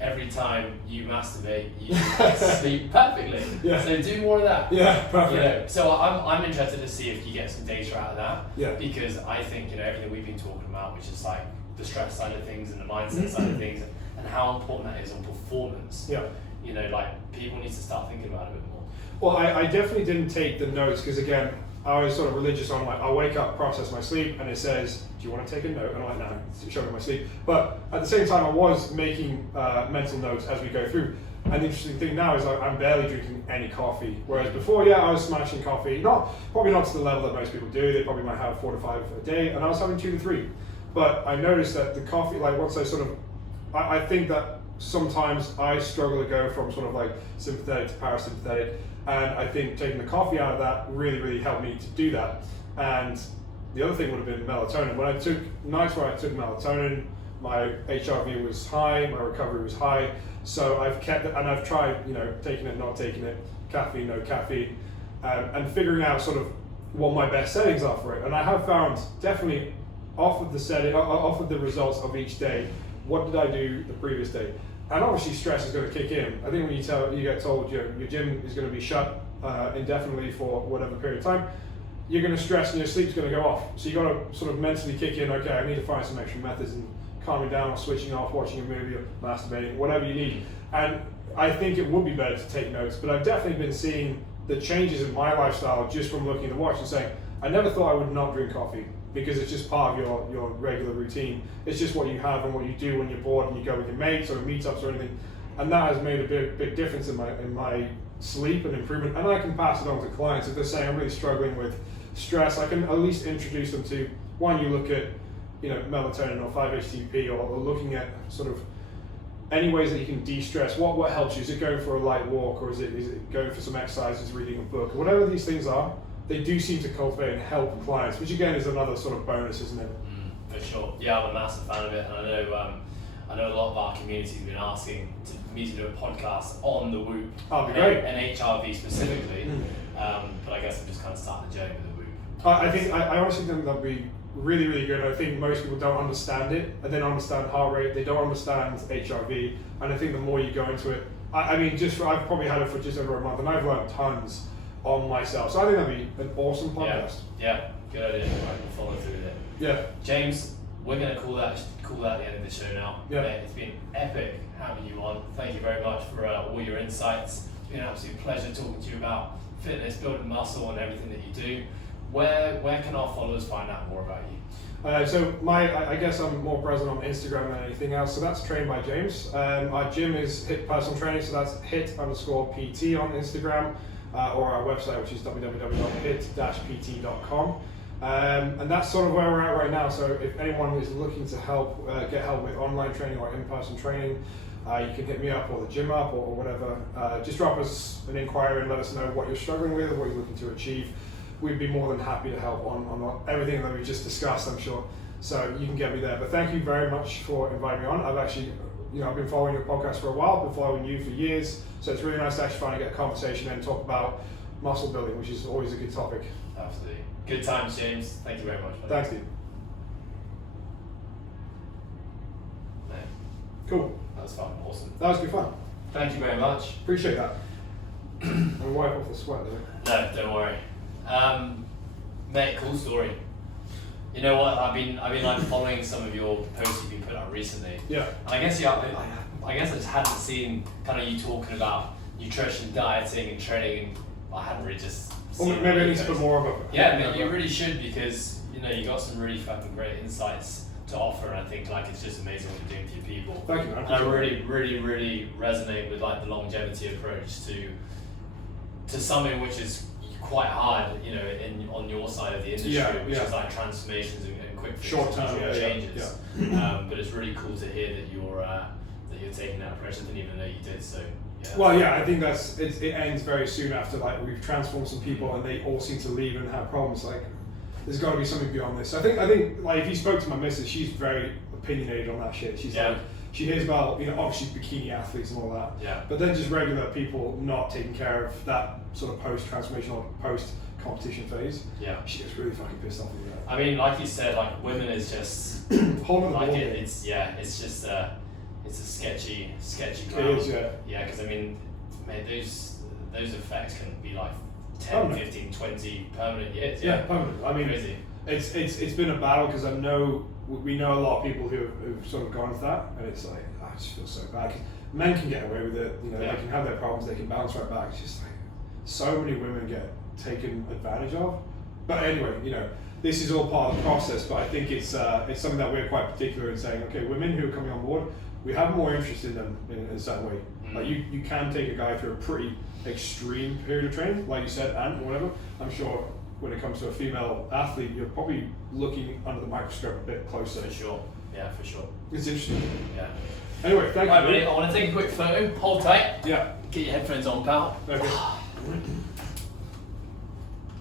every time you masturbate, you sleep perfectly. Yeah. So do more of that. Yeah, perfect. You know, so I'm interested to see if you get some data out of that. Yeah. Because I think, you know, everything we've been talking about, which is like the stress side of things and the mindset side of things, and how important that is on performance. Yeah. You know, like people need to start thinking about it a bit more. Well, I definitely didn't take the notes because again, I was sort of religious on like, I'll wake up, process my sleep, and it says, do you want to take a note? And I'm like, no, it's showing my sleep. But at the same time, I was making mental notes as we go through. And the interesting thing now is like, I'm barely drinking any coffee. Whereas before, I was smashing coffee, probably not to the level that most people do. They probably might have 4 to 5 a day, and I was having 2 to 3. But I noticed that the coffee, like once I sort of, I think that sometimes I struggle to go from sort of like sympathetic to parasympathetic, and I think taking the coffee out of that really, really helped me to do that. And the other thing would have been melatonin. When I took nights where I took melatonin, my HRV was high, my recovery was high. So I've kept it, and I've tried, you know, taking it, not taking it, caffeine, no caffeine, and figuring out sort of what my best settings are for it. And I have found definitely off of the results of each day, what did I do the previous day? And obviously stress is going to kick in. I think when you get told your gym is going to be shut indefinitely for whatever period of time, you're going to stress and your sleep's going to go off. So you got to sort of mentally kick in, okay, I need to find some extra methods and calming down or switching off, watching a movie or masturbating, whatever you need. And I think it would be better to take notes, but I've definitely been seeing the changes in my lifestyle just from looking at the watch and saying, I never thought I would not drink coffee, because it's just part of your regular routine. It's just what you have and what you do when you're bored and you go with your mates or meetups or anything. And that has made a big difference in my sleep and improvement. And I can pass it on to clients if they're saying I'm really struggling with stress. I can at least introduce them to, one, you look at, you know, melatonin or 5-HTP or looking at sort of any ways that you can de-stress. What helps you? Is it going for a light walk, or is it going for some exercises, reading a book, or whatever these things are? They do seem to cultivate and help clients, which again is another sort of bonus, isn't it? For sure. Yeah, I'm a massive fan of it, and I know a lot of our community have been asking me to do a podcast on the Whoop. Oh, that'd be great. And HRV specifically, but I guess I'm just kind of starting the journey with the Whoop. I honestly think that'd be really, really good. I think most people don't understand it, and they don't understand heart rate, they don't understand HRV, and I think the more you go into it, I've probably had it for just over a month, and I've learned tons on myself. So I think that'd be an awesome podcast. Yeah, good idea. Right, we'll follow through with it. Yeah. James, we're going to call that the end of the show now. Yeah. It's been epic having you on. Thank you very much for all your insights. It's been an absolute pleasure talking to you about fitness, building muscle, and everything that you do. Where can our followers find out more about you? So I guess I'm more present on Instagram than anything else. So that's Trained by James. Our gym is HIT Personal Training, so that's HIT_PT on Instagram. Or our website, which is www.hit-pt.com. And that's sort of where we're at right now. So if anyone is looking to get help with online training or in-person training, you can hit me up or the gym up or whatever. Just drop us an inquiry and let us know what you're struggling with or what you're looking to achieve. We'd be more than happy to help on everything that we just discussed, I'm sure. So you can get me there. But thank you very much for inviting me on. I've been following your podcast for a while, been following you for years, so it's really nice to actually finally get a conversation and talk about muscle building, which is always a good topic. Absolutely. Good times, James. Thank you very much. Buddy. Thanks, dude. Man, cool. that was fun. Awesome. That was good fun. Thank you very much. Appreciate that. I'm wipe off the sweat though. No, don't worry. Mate, cool story. You know what? I've been like following some of your posts you've been putting out recently. Yeah. And I guess I just hadn't seen kind of you talking about nutrition, dieting, and training, and I hadn't really just. Well, maybe I need to put more of a. Yeah, man, you really should, because you know you got some really fucking great insights to offer, and I think like it's just amazing what you're doing for your people. Thank you, man. And I really resonate with like the longevity approach to something which is quite hard, you know, on your side of the industry, which is like transformations and quick fixes, short-term changes. But it's really cool to hear that you're taking that approach. I didn't even know you did. So yeah. Well, yeah, I think it ends very soon after like we've transformed some people and they all seem to leave and have problems. Like there's got to be something beyond this. I think like if you spoke to my missus, she's very opinionated on that shit. She's like, she hears about, you know, obviously bikini athletes and all that. Yeah. But then just regular people not taking care of that sort of post-transformation or post-competition phase. Yeah. She gets really fucking pissed off with that. I mean, like you said, like women is just whole other like ball it's just it's a sketchy It ground. is, yeah. Yeah, because I mean, mate, those effects can be like 10, 15, 20 permanent years. Yeah, permanent. I mean, crazy. It's been a battle because we know a lot of people who've sort of gone with that, and it's like I just feel so bad. 'Cause men can get away with it, you know, they can have their problems, they can bounce right back. It's just like so many women get taken advantage of. But anyway, you know, this is all part of the process. But I think it's something that we're quite particular in saying. Okay, women who are coming on board, we have more interest in them in a certain way. Like you can take a guy through a pretty extreme period of training, like you said, and whatever. I'm sure when it comes to a female athlete, you're probably looking under the microscope a bit closer. For sure. Yeah, for sure. It's interesting. Yeah. Anyway, thank Right, you. buddy, I want to take a quick photo. Hold tight. Yeah. Get your headphones on, pal. Okay.